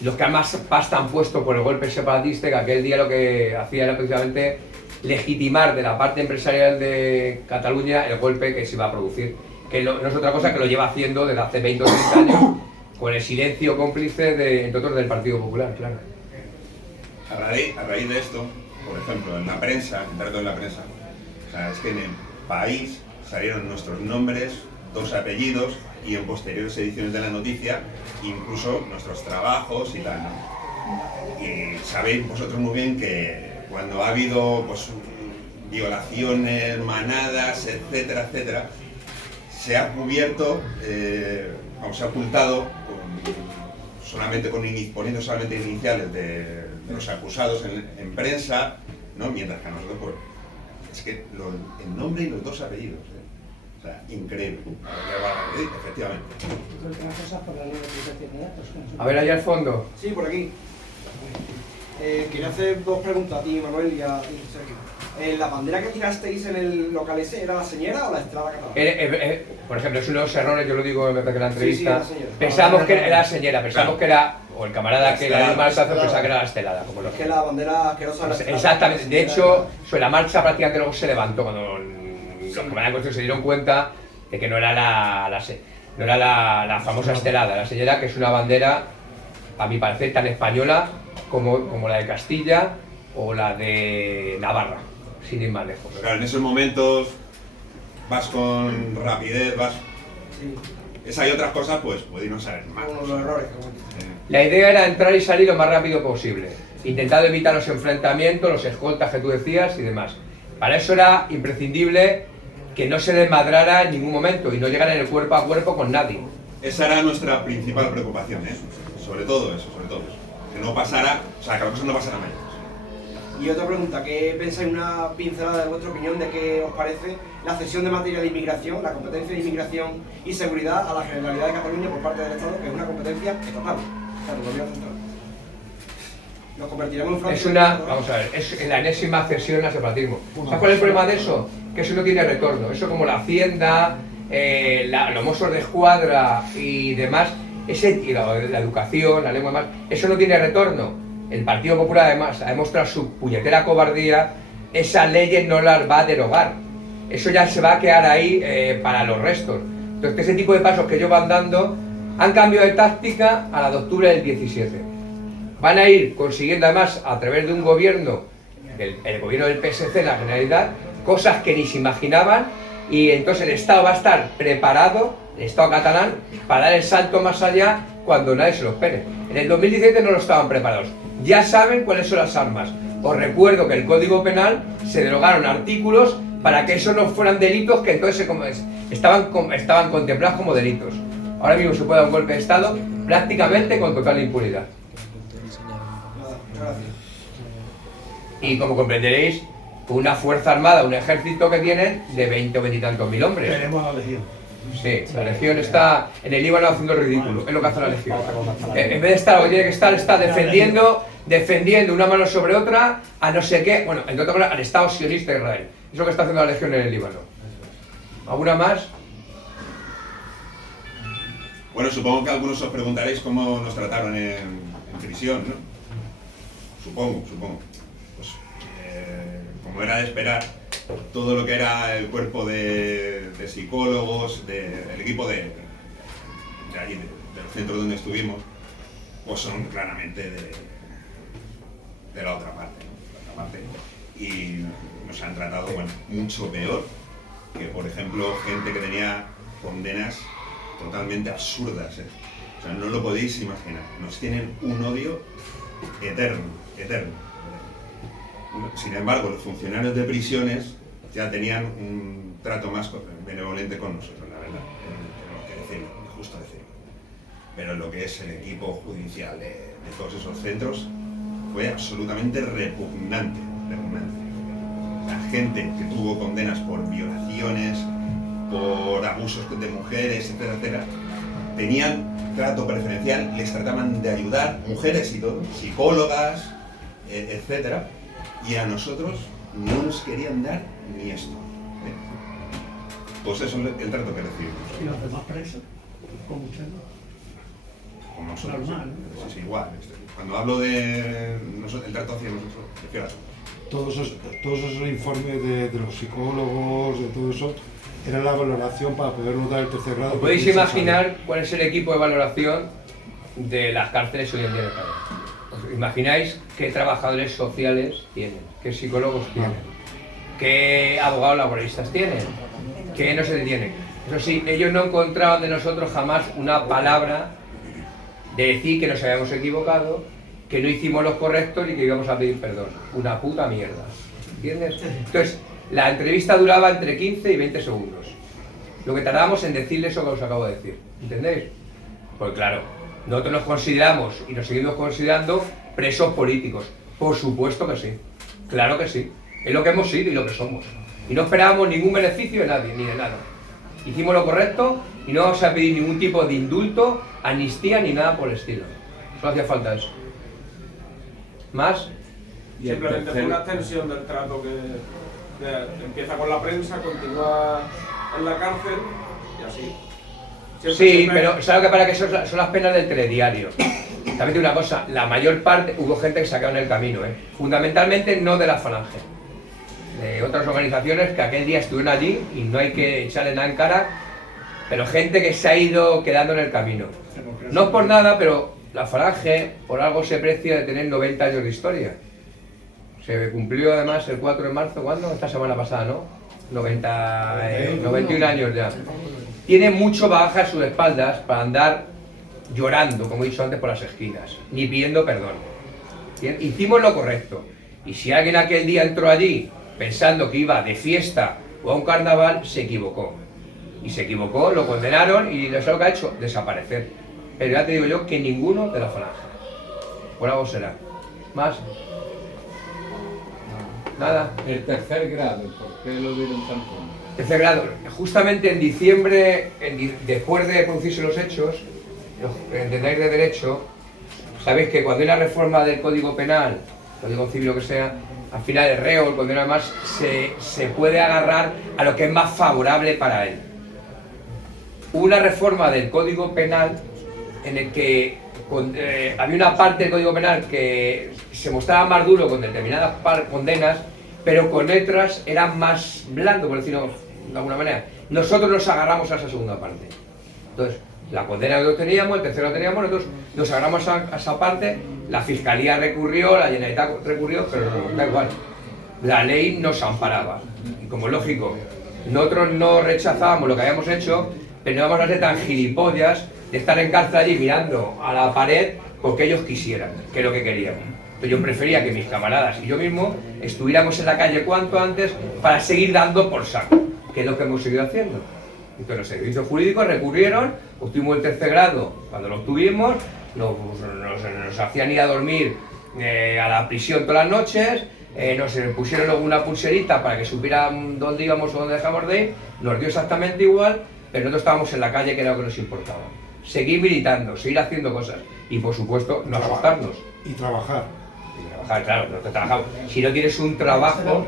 los que además pasta han puesto por el golpe separatista, que aquel día lo que hacía era precisamente legitimar de la parte empresarial de Cataluña el golpe que se iba a producir, que no es otra cosa que lo lleva haciendo desde hace 20 o 30 años, con el silencio cómplice, entre otros, del Partido Popular, claro. A raíz de esto, por ejemplo, en la prensa, en la prensa, o sea, es que en el país salieron nuestros nombres, 2 apellidos, y en posteriores ediciones de la noticia, incluso nuestros trabajos y tal, ¿no? Y sabéis vosotros muy bien que cuando ha habido pues, violaciones, manadas, etcétera, etcétera, se ha cubierto, se ha ocultado poniendo solamente iniciales de los acusados en prensa, ¿no? Mientras que a nosotros, pues, es que el nombre y los 2 apellidos, o sea, increíble. Efectivamente. A ver, ahí al fondo. Sí, por aquí. Quería hacer 2 preguntas a ti, Manuel, y a Sergio. ¿La bandera que tirasteis en el local ese era la señera o la Estrada Catalana? Por ejemplo, es uno de los errores, yo lo digo en la entrevista. Sí, pensamos que era la señera, pensamos que era, o el camarada que la dio marchazo pensaba que era la estelada. Como es que la bandera asquerosa era la Estrada. Exactamente, de hecho, sobre la marcha prácticamente luego se levantó cuando los camaradas se dieron cuenta de que no era la famosa estelada, la señera, que es una bandera, a mi parecer, tan española como la de Castilla o la de Navarra, sin ir más lejos. Claro, en esos momentos vas con rapidez, Esa y otras cosas, pues podéis no saber más. Los errores. La idea era entrar y salir lo más rápido posible, intentando evitar los enfrentamientos, los escoltas que tú decías y demás. Para eso era imprescindible que no se desmadrara en ningún momento y no llegara en el cuerpo a cuerpo con nadie. Esa era nuestra principal preocupación, sobre todo eso. Que no pasara, o sea, que las cosas no pasaran mayores. Y otra pregunta, ¿qué pensáis, una pincelada de vuestra opinión de qué os parece la cesión de materia de inmigración, la competencia de inmigración y seguridad a la Generalidad de Cataluña por parte del Estado, que es una competencia estatal, o sea, del Gobierno central? Nos convertiremos en Francia. Es una, vamos a ver, es la enésima cesión al separatismo. ¿Sabes cuál es el problema de eso? Que eso no tiene retorno. Eso como la Hacienda, los Mossos de Escuadra y demás, y la educación, la lengua y demás, eso no tiene retorno. El Partido Popular además ha demostrado su puñetera cobardía, esas leyes no las va a derogar. Eso ya se va a quedar ahí para los restos. Entonces ese tipo de pasos que ellos van dando han cambiado de táctica a la de octubre del 17. Van a ir consiguiendo además a través de un gobierno, el gobierno del PSC, la Generalidad, cosas que ni se imaginaban, y entonces el Estado va a estar preparado, el Estado catalán, para dar el salto más allá cuando nadie se lo espere. En el 2017 no lo estaban preparados, ya saben cuáles son las armas. Os recuerdo que el Código Penal se derogaron artículos para que eso no fueran delitos que entonces estaban contemplados como delitos. Ahora mismo se puede dar un golpe de Estado prácticamente con total impunidad. Y como comprenderéis, una fuerza armada, un ejército que tienen de 20 o 20 y tantos mil hombres. Tenemos a la Legión. Sí, la Legión está en el Líbano haciendo el ridículo, es lo que hace la Legión. En vez de estar, lo que tiene que estar, está defendiendo una mano sobre otra a no sé qué, bueno, entre otras cosas, al Estado sionista de Israel. Eso es lo que está haciendo la Legión en el Líbano. ¿Alguna más? Bueno, supongo que algunos os preguntaréis cómo nos trataron en prisión, ¿no? Supongo. Pues, como era de esperar, todo lo que era el cuerpo de psicólogos, el equipo de allí, de los centros donde estuvimos, pues son claramente de la otra parte, ¿no? La otra parte. Y nos han tratado, bueno, mucho peor que, por ejemplo, gente que tenía condenas totalmente absurdas, ¿eh? O sea, no lo podéis imaginar. Nos tienen un odio eterno. Sin embargo, los funcionarios de prisiones ya tenían un trato más benevolente con nosotros, la verdad. Tenemos que decirlo, es justo decirlo. Pero lo que es el equipo judicial de todos esos centros fue absolutamente repugnante. La gente que tuvo condenas por violaciones, por abusos de mujeres, etcétera, tenían trato preferencial, les trataban de ayudar, mujeres y todo, psicólogas, etcétera, y a nosotros no nos querían dar ni esto. Pues eso es el trato que recibimos. ¿Y los demás presos? ¿Con ustedes? Con nosotros. Normal, ¿no? Sí, igual. Cuando hablo de el trato hacia nosotros, refiero a todos esos informes de los psicólogos, de todo eso, era la valoración para poder notar el tercer grado. ¿Podéis imaginar cuál es el equipo de valoración de las cárceles hoy en día en España? ¿Os imagináis qué trabajadores sociales tienen? ¿Qué psicólogos tienen? ¿Qué abogados laboralistas tienen? ¿Qué no se detienen? Eso sí, ellos no encontraban de nosotros jamás una palabra de decir que nos habíamos equivocado, que no hicimos los correctos y que íbamos a pedir perdón. Una puta mierda. ¿Entiendes? Entonces, la entrevista duraba entre 15 y 20 segundos. Lo que tardábamos en decirle eso que os acabo de decir. ¿Entendéis? Pues claro, nosotros nos consideramos y nos seguimos considerando presos políticos. Por supuesto que sí. Claro que sí. Es lo que hemos sido y lo que somos. Y no esperábamos ningún beneficio de nadie, ni de nada. Hicimos lo correcto y no vamos a pedir ningún tipo de indulto, amnistía ni nada por el estilo. Solo hacía falta eso. ¿Más? Simplemente fue una extensión del trato que empieza con la prensa, continúa en la cárcel y así. Sí, pero ¿sabes lo que para que son las penas del telediario? También digo una cosa, la mayor parte, hubo gente que se ha quedado en el camino, fundamentalmente no de la Falange, de otras organizaciones que aquel día estuvieron allí y no hay que echarle nada en cara, pero gente que se ha ido quedando en el camino. No es por nada, pero la Falange por algo se precia de tener 90 años de historia. Se cumplió además el 4 de marzo, ¿cuándo? Esta semana pasada, ¿no? 91 años ya. Tiene mucho bagaje a sus espaldas para andar llorando, como he dicho antes, por las esquinas, ni pidiendo perdón. Bien, hicimos lo correcto. Y si alguien aquel día entró allí pensando que iba de fiesta o a un carnaval, se equivocó. Y se equivocó, lo condenaron y lo que ha hecho, desaparecer. Pero ya te digo yo que ninguno de la Falange. Por algo será. ¿Más? Nada. El tercer grado, ¿por qué lo dieron tan pronto? Tercer grado, justamente en diciembre, después de producirse los hechos, los entendáis de derecho, sabéis que cuando hay una reforma del Código Penal, Código Civil o que sea, al final el reo, el condenado además, se puede agarrar a lo que es más favorable para él. Hubo una reforma del Código Penal en el que había una parte del Código Penal que se mostraba más duro con determinadas condenas, pero con otras eran más blando, por decirlo de alguna manera. Nosotros nos agarramos a esa segunda parte. Entonces, la condena que lo teníamos, el tercero lo teníamos, nosotros nos agarramos a esa parte, la Fiscalía recurrió, la Generalitat recurrió, pero da igual. La ley nos amparaba. Y como es lógico, nosotros no rechazábamos lo que habíamos hecho, pero no vamos a ser tan gilipollas de estar en cárcel allí mirando a la pared porque ellos quisieran, que es lo que queríamos. Pero yo prefería que mis camaradas y yo mismo estuviéramos en la calle cuanto antes para seguir dando por saco, que es lo que hemos seguido haciendo. Entonces los servicios jurídicos recurrieron, obtuvimos el tercer grado, cuando lo obtuvimos nos hacían ir a dormir a la prisión todas las noches, nos pusieron luego una pulserita para que supieran dónde íbamos o dónde dejamos de ir, nos dio exactamente igual, pero nosotros estábamos en la calle, que era lo que nos importaba. Seguir militando, seguir haciendo cosas y por supuesto no ajustarnos. Y trabajar. Claro, no te trabajamos. Si no tienes un trabajo,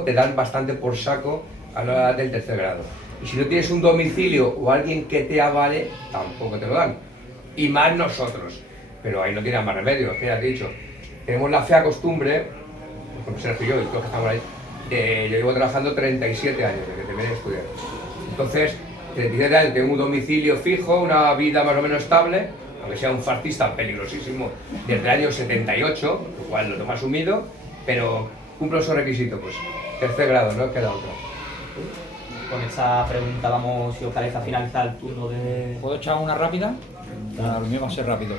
te dan bastante por saco a la hora del tercer grado. Y si no tienes un domicilio o alguien que te avale, tampoco te lo dan. Y más nosotros. Pero ahí no tienes más remedio, es que ya te he dicho. Tenemos la fea costumbre, como Sergio y yo, y todos que estamos ahí, yo llevo trabajando 37 años desde que terminé de estudiar. Entonces, 37 años, tengo un domicilio fijo, una vida más o menos estable, aunque sea un fascista peligrosísimo, desde el año 78, lo cual lo tengo asumido, pero cumplo esos requisitos, pues tercer grado, no queda otra. Con esa pregunta vamos, si os parece, a finalizar el turno de... ¿Puedo echar una rápida? Lo mío va a ser rápido.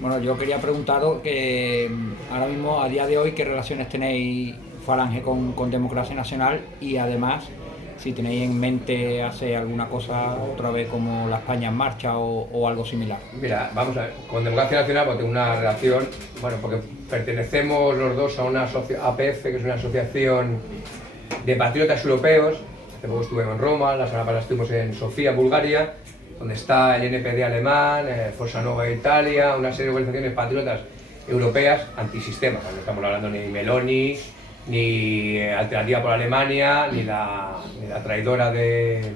Bueno, yo quería preguntaros que ahora mismo, a día de hoy, ¿qué relaciones tenéis Falange con Democracia Nacional? Y además, si tenéis en mente hacer alguna cosa otra vez como la España en Marcha o algo similar. Mira, vamos a ver, con Democracia Nacional pues, tengo una relación, bueno, porque pertenecemos los dos a una APF, que es una asociación de patriotas europeos. Hace poco estuve en Roma, la semana pasada estuvimos en Sofía, Bulgaria, donde está el NPD alemán, Forza Nuova de Italia, una serie de organizaciones patriotas europeas antisistemas. No estamos hablando ni Meloni, ni Alternativa por Alemania, ni la traidora de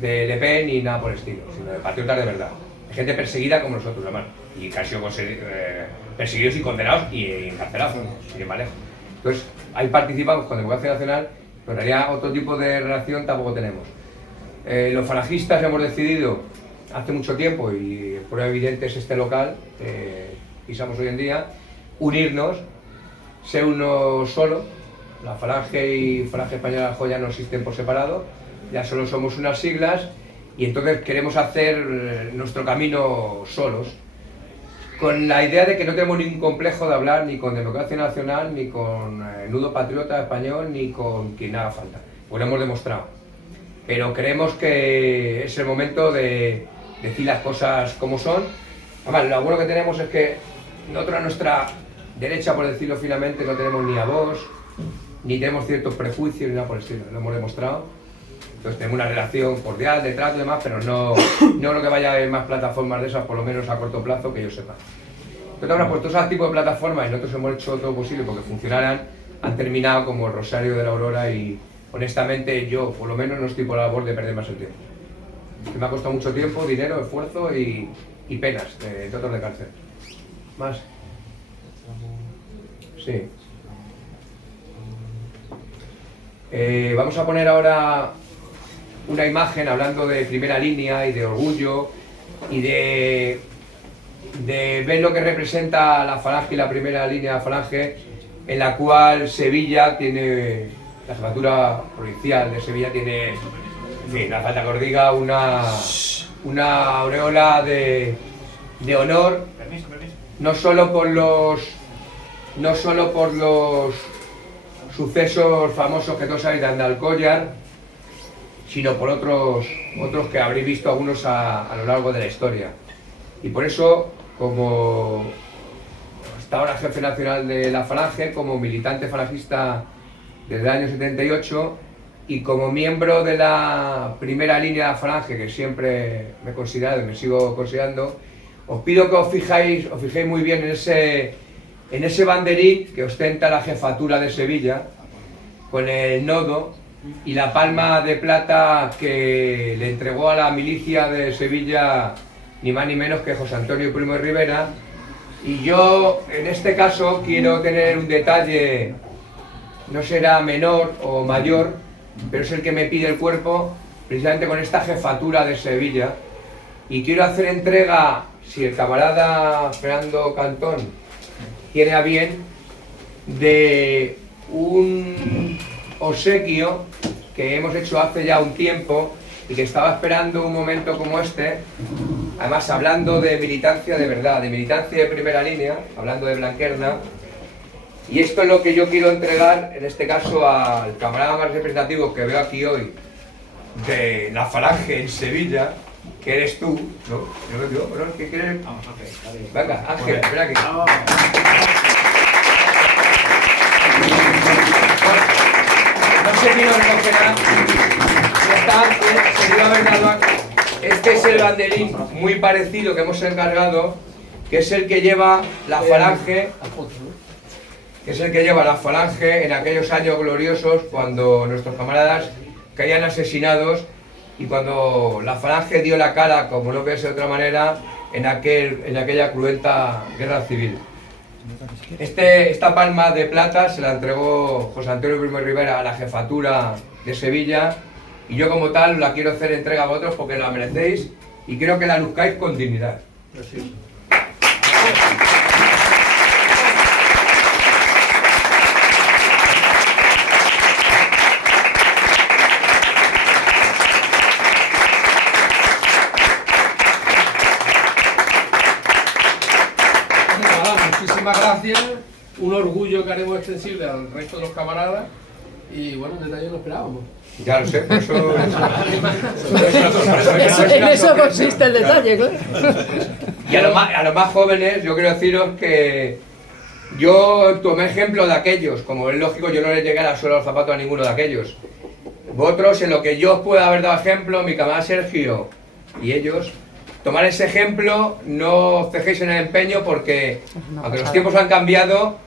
Le Pen, ni nada por el estilo, sino de patriotas de verdad. De gente perseguida como nosotros, además, y que han sido perseguidos y condenados y encarcelados, sin ir más lejos. Entonces, ahí participamos con Democracia Nacional, pero en realidad otro tipo de relación tampoco tenemos. Los falangistas hemos decidido hace mucho tiempo, y prueba evidente es este local que pisamos hoy en día, unirnos, ser uno solo. La Falange y Falange Española de la Joya no existen por separado, ya solo somos unas siglas y entonces queremos hacer nuestro camino solos, con la idea de que no tenemos ningún complejo de hablar ni con Democracia Nacional, ni con Nudo Patriota Español, ni con quien haga falta, pues lo hemos demostrado. Pero creemos que es el momento de decir las cosas como son. Además, lo bueno que tenemos es que nosotros a nuestra derecha, por decirlo finamente, no tenemos ni a Vox, ni tenemos ciertos prejuicios, ni nada por el estilo, lo hemos demostrado. Entonces tenemos una relación cordial, de trato y demás, pero no creo que vaya a haber más plataformas de esas, por lo menos a corto plazo, que yo sepa. Entonces ahora, pues todos esos tipos de plataformas, y nosotros hemos hecho todo lo posible porque funcionaran, han terminado como el Rosario de la Aurora y honestamente yo, por lo menos, no estoy por la labor de perder más el tiempo. Que me ha costado mucho tiempo, dinero, esfuerzo y penas, tratos de cárcel. ¿Más? Sí. Vamos a poner ahora una imagen hablando de primera línea y de orgullo y de ver lo que representa la Falange y la primera línea de Falange, en la cual Sevilla tiene, la jefatura provincial de Sevilla tiene, en fin, no hace falta que os diga, una aureola de honor, no solo por los sucesos famosos que todos sabéis de Andalcollar, sino por otros que habréis visto algunos a lo largo de la historia. Y por eso, como hasta ahora jefe nacional de la Falange, como militante falangista desde el año 78 y como miembro de la primera línea de la Falange, que siempre me he considerado y me sigo considerando, os pido que os fijéis muy bien en ese banderín que ostenta la jefatura de Sevilla, con el nodo y la palma de plata que le entregó a la milicia de Sevilla ni más ni menos que José Antonio Primo de Rivera. Y yo, en este caso, quiero tener un detalle, no será menor o mayor, pero es el que me pide el cuerpo, precisamente con esta jefatura de Sevilla. Y quiero hacer entrega, si el camarada Fernando Cantón tiene a bien, de un obsequio que hemos hecho hace ya un tiempo y que estaba esperando un momento como este, además hablando de militancia de verdad, de militancia de primera línea, hablando de Blanquerna. Y esto es lo que yo quiero entregar, en este caso, al camarada más representativo que veo aquí hoy, de la Falange en Sevilla, que eres tú, ¿no? Yo digo, bueno, ¿qué quieres? Venga, Ángel, ven aquí. No sé quién lo recogerá. Se iba a haber dado aquí. Este es el banderín muy parecido que hemos encargado, que es el que lleva la Falange. Que es el que lleva la Falange en aquellos años gloriosos cuando nuestros camaradas caían asesinados y cuando la Falange dio la cara, como no puede ser de otra manera, en aquella cruenta guerra civil. Esta palma de plata se la entregó José Antonio Primo de Rivera a la jefatura de Sevilla y yo como tal la quiero hacer entrega a vosotros porque la merecéis y quiero que la luzcáis con dignidad. Gracias. Muchísimas gracias, un orgullo que haremos extensible al resto de los camaradas y bueno, un detalle no esperábamos. Ya lo sé, por eso... En eso consiste el detalle, claro. Y a los más jóvenes yo quiero deciros que yo tomé ejemplo de aquellos, como es lógico yo no les llegué a suelo al zapato a ninguno de aquellos. Vosotros, en lo que yo os pueda haber dado ejemplo, mi camarada Sergio y ellos, tomar ese ejemplo, no os dejéis en el empeño porque, aunque los tiempos han cambiado,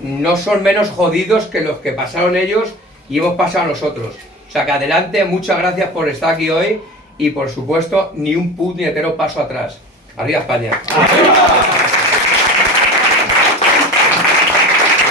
no son menos jodidos que los que pasaron ellos y hemos pasado nosotros. O sea que adelante, muchas gracias por estar aquí hoy y por supuesto, ni un puñetero paso atrás. ¡Arriba España!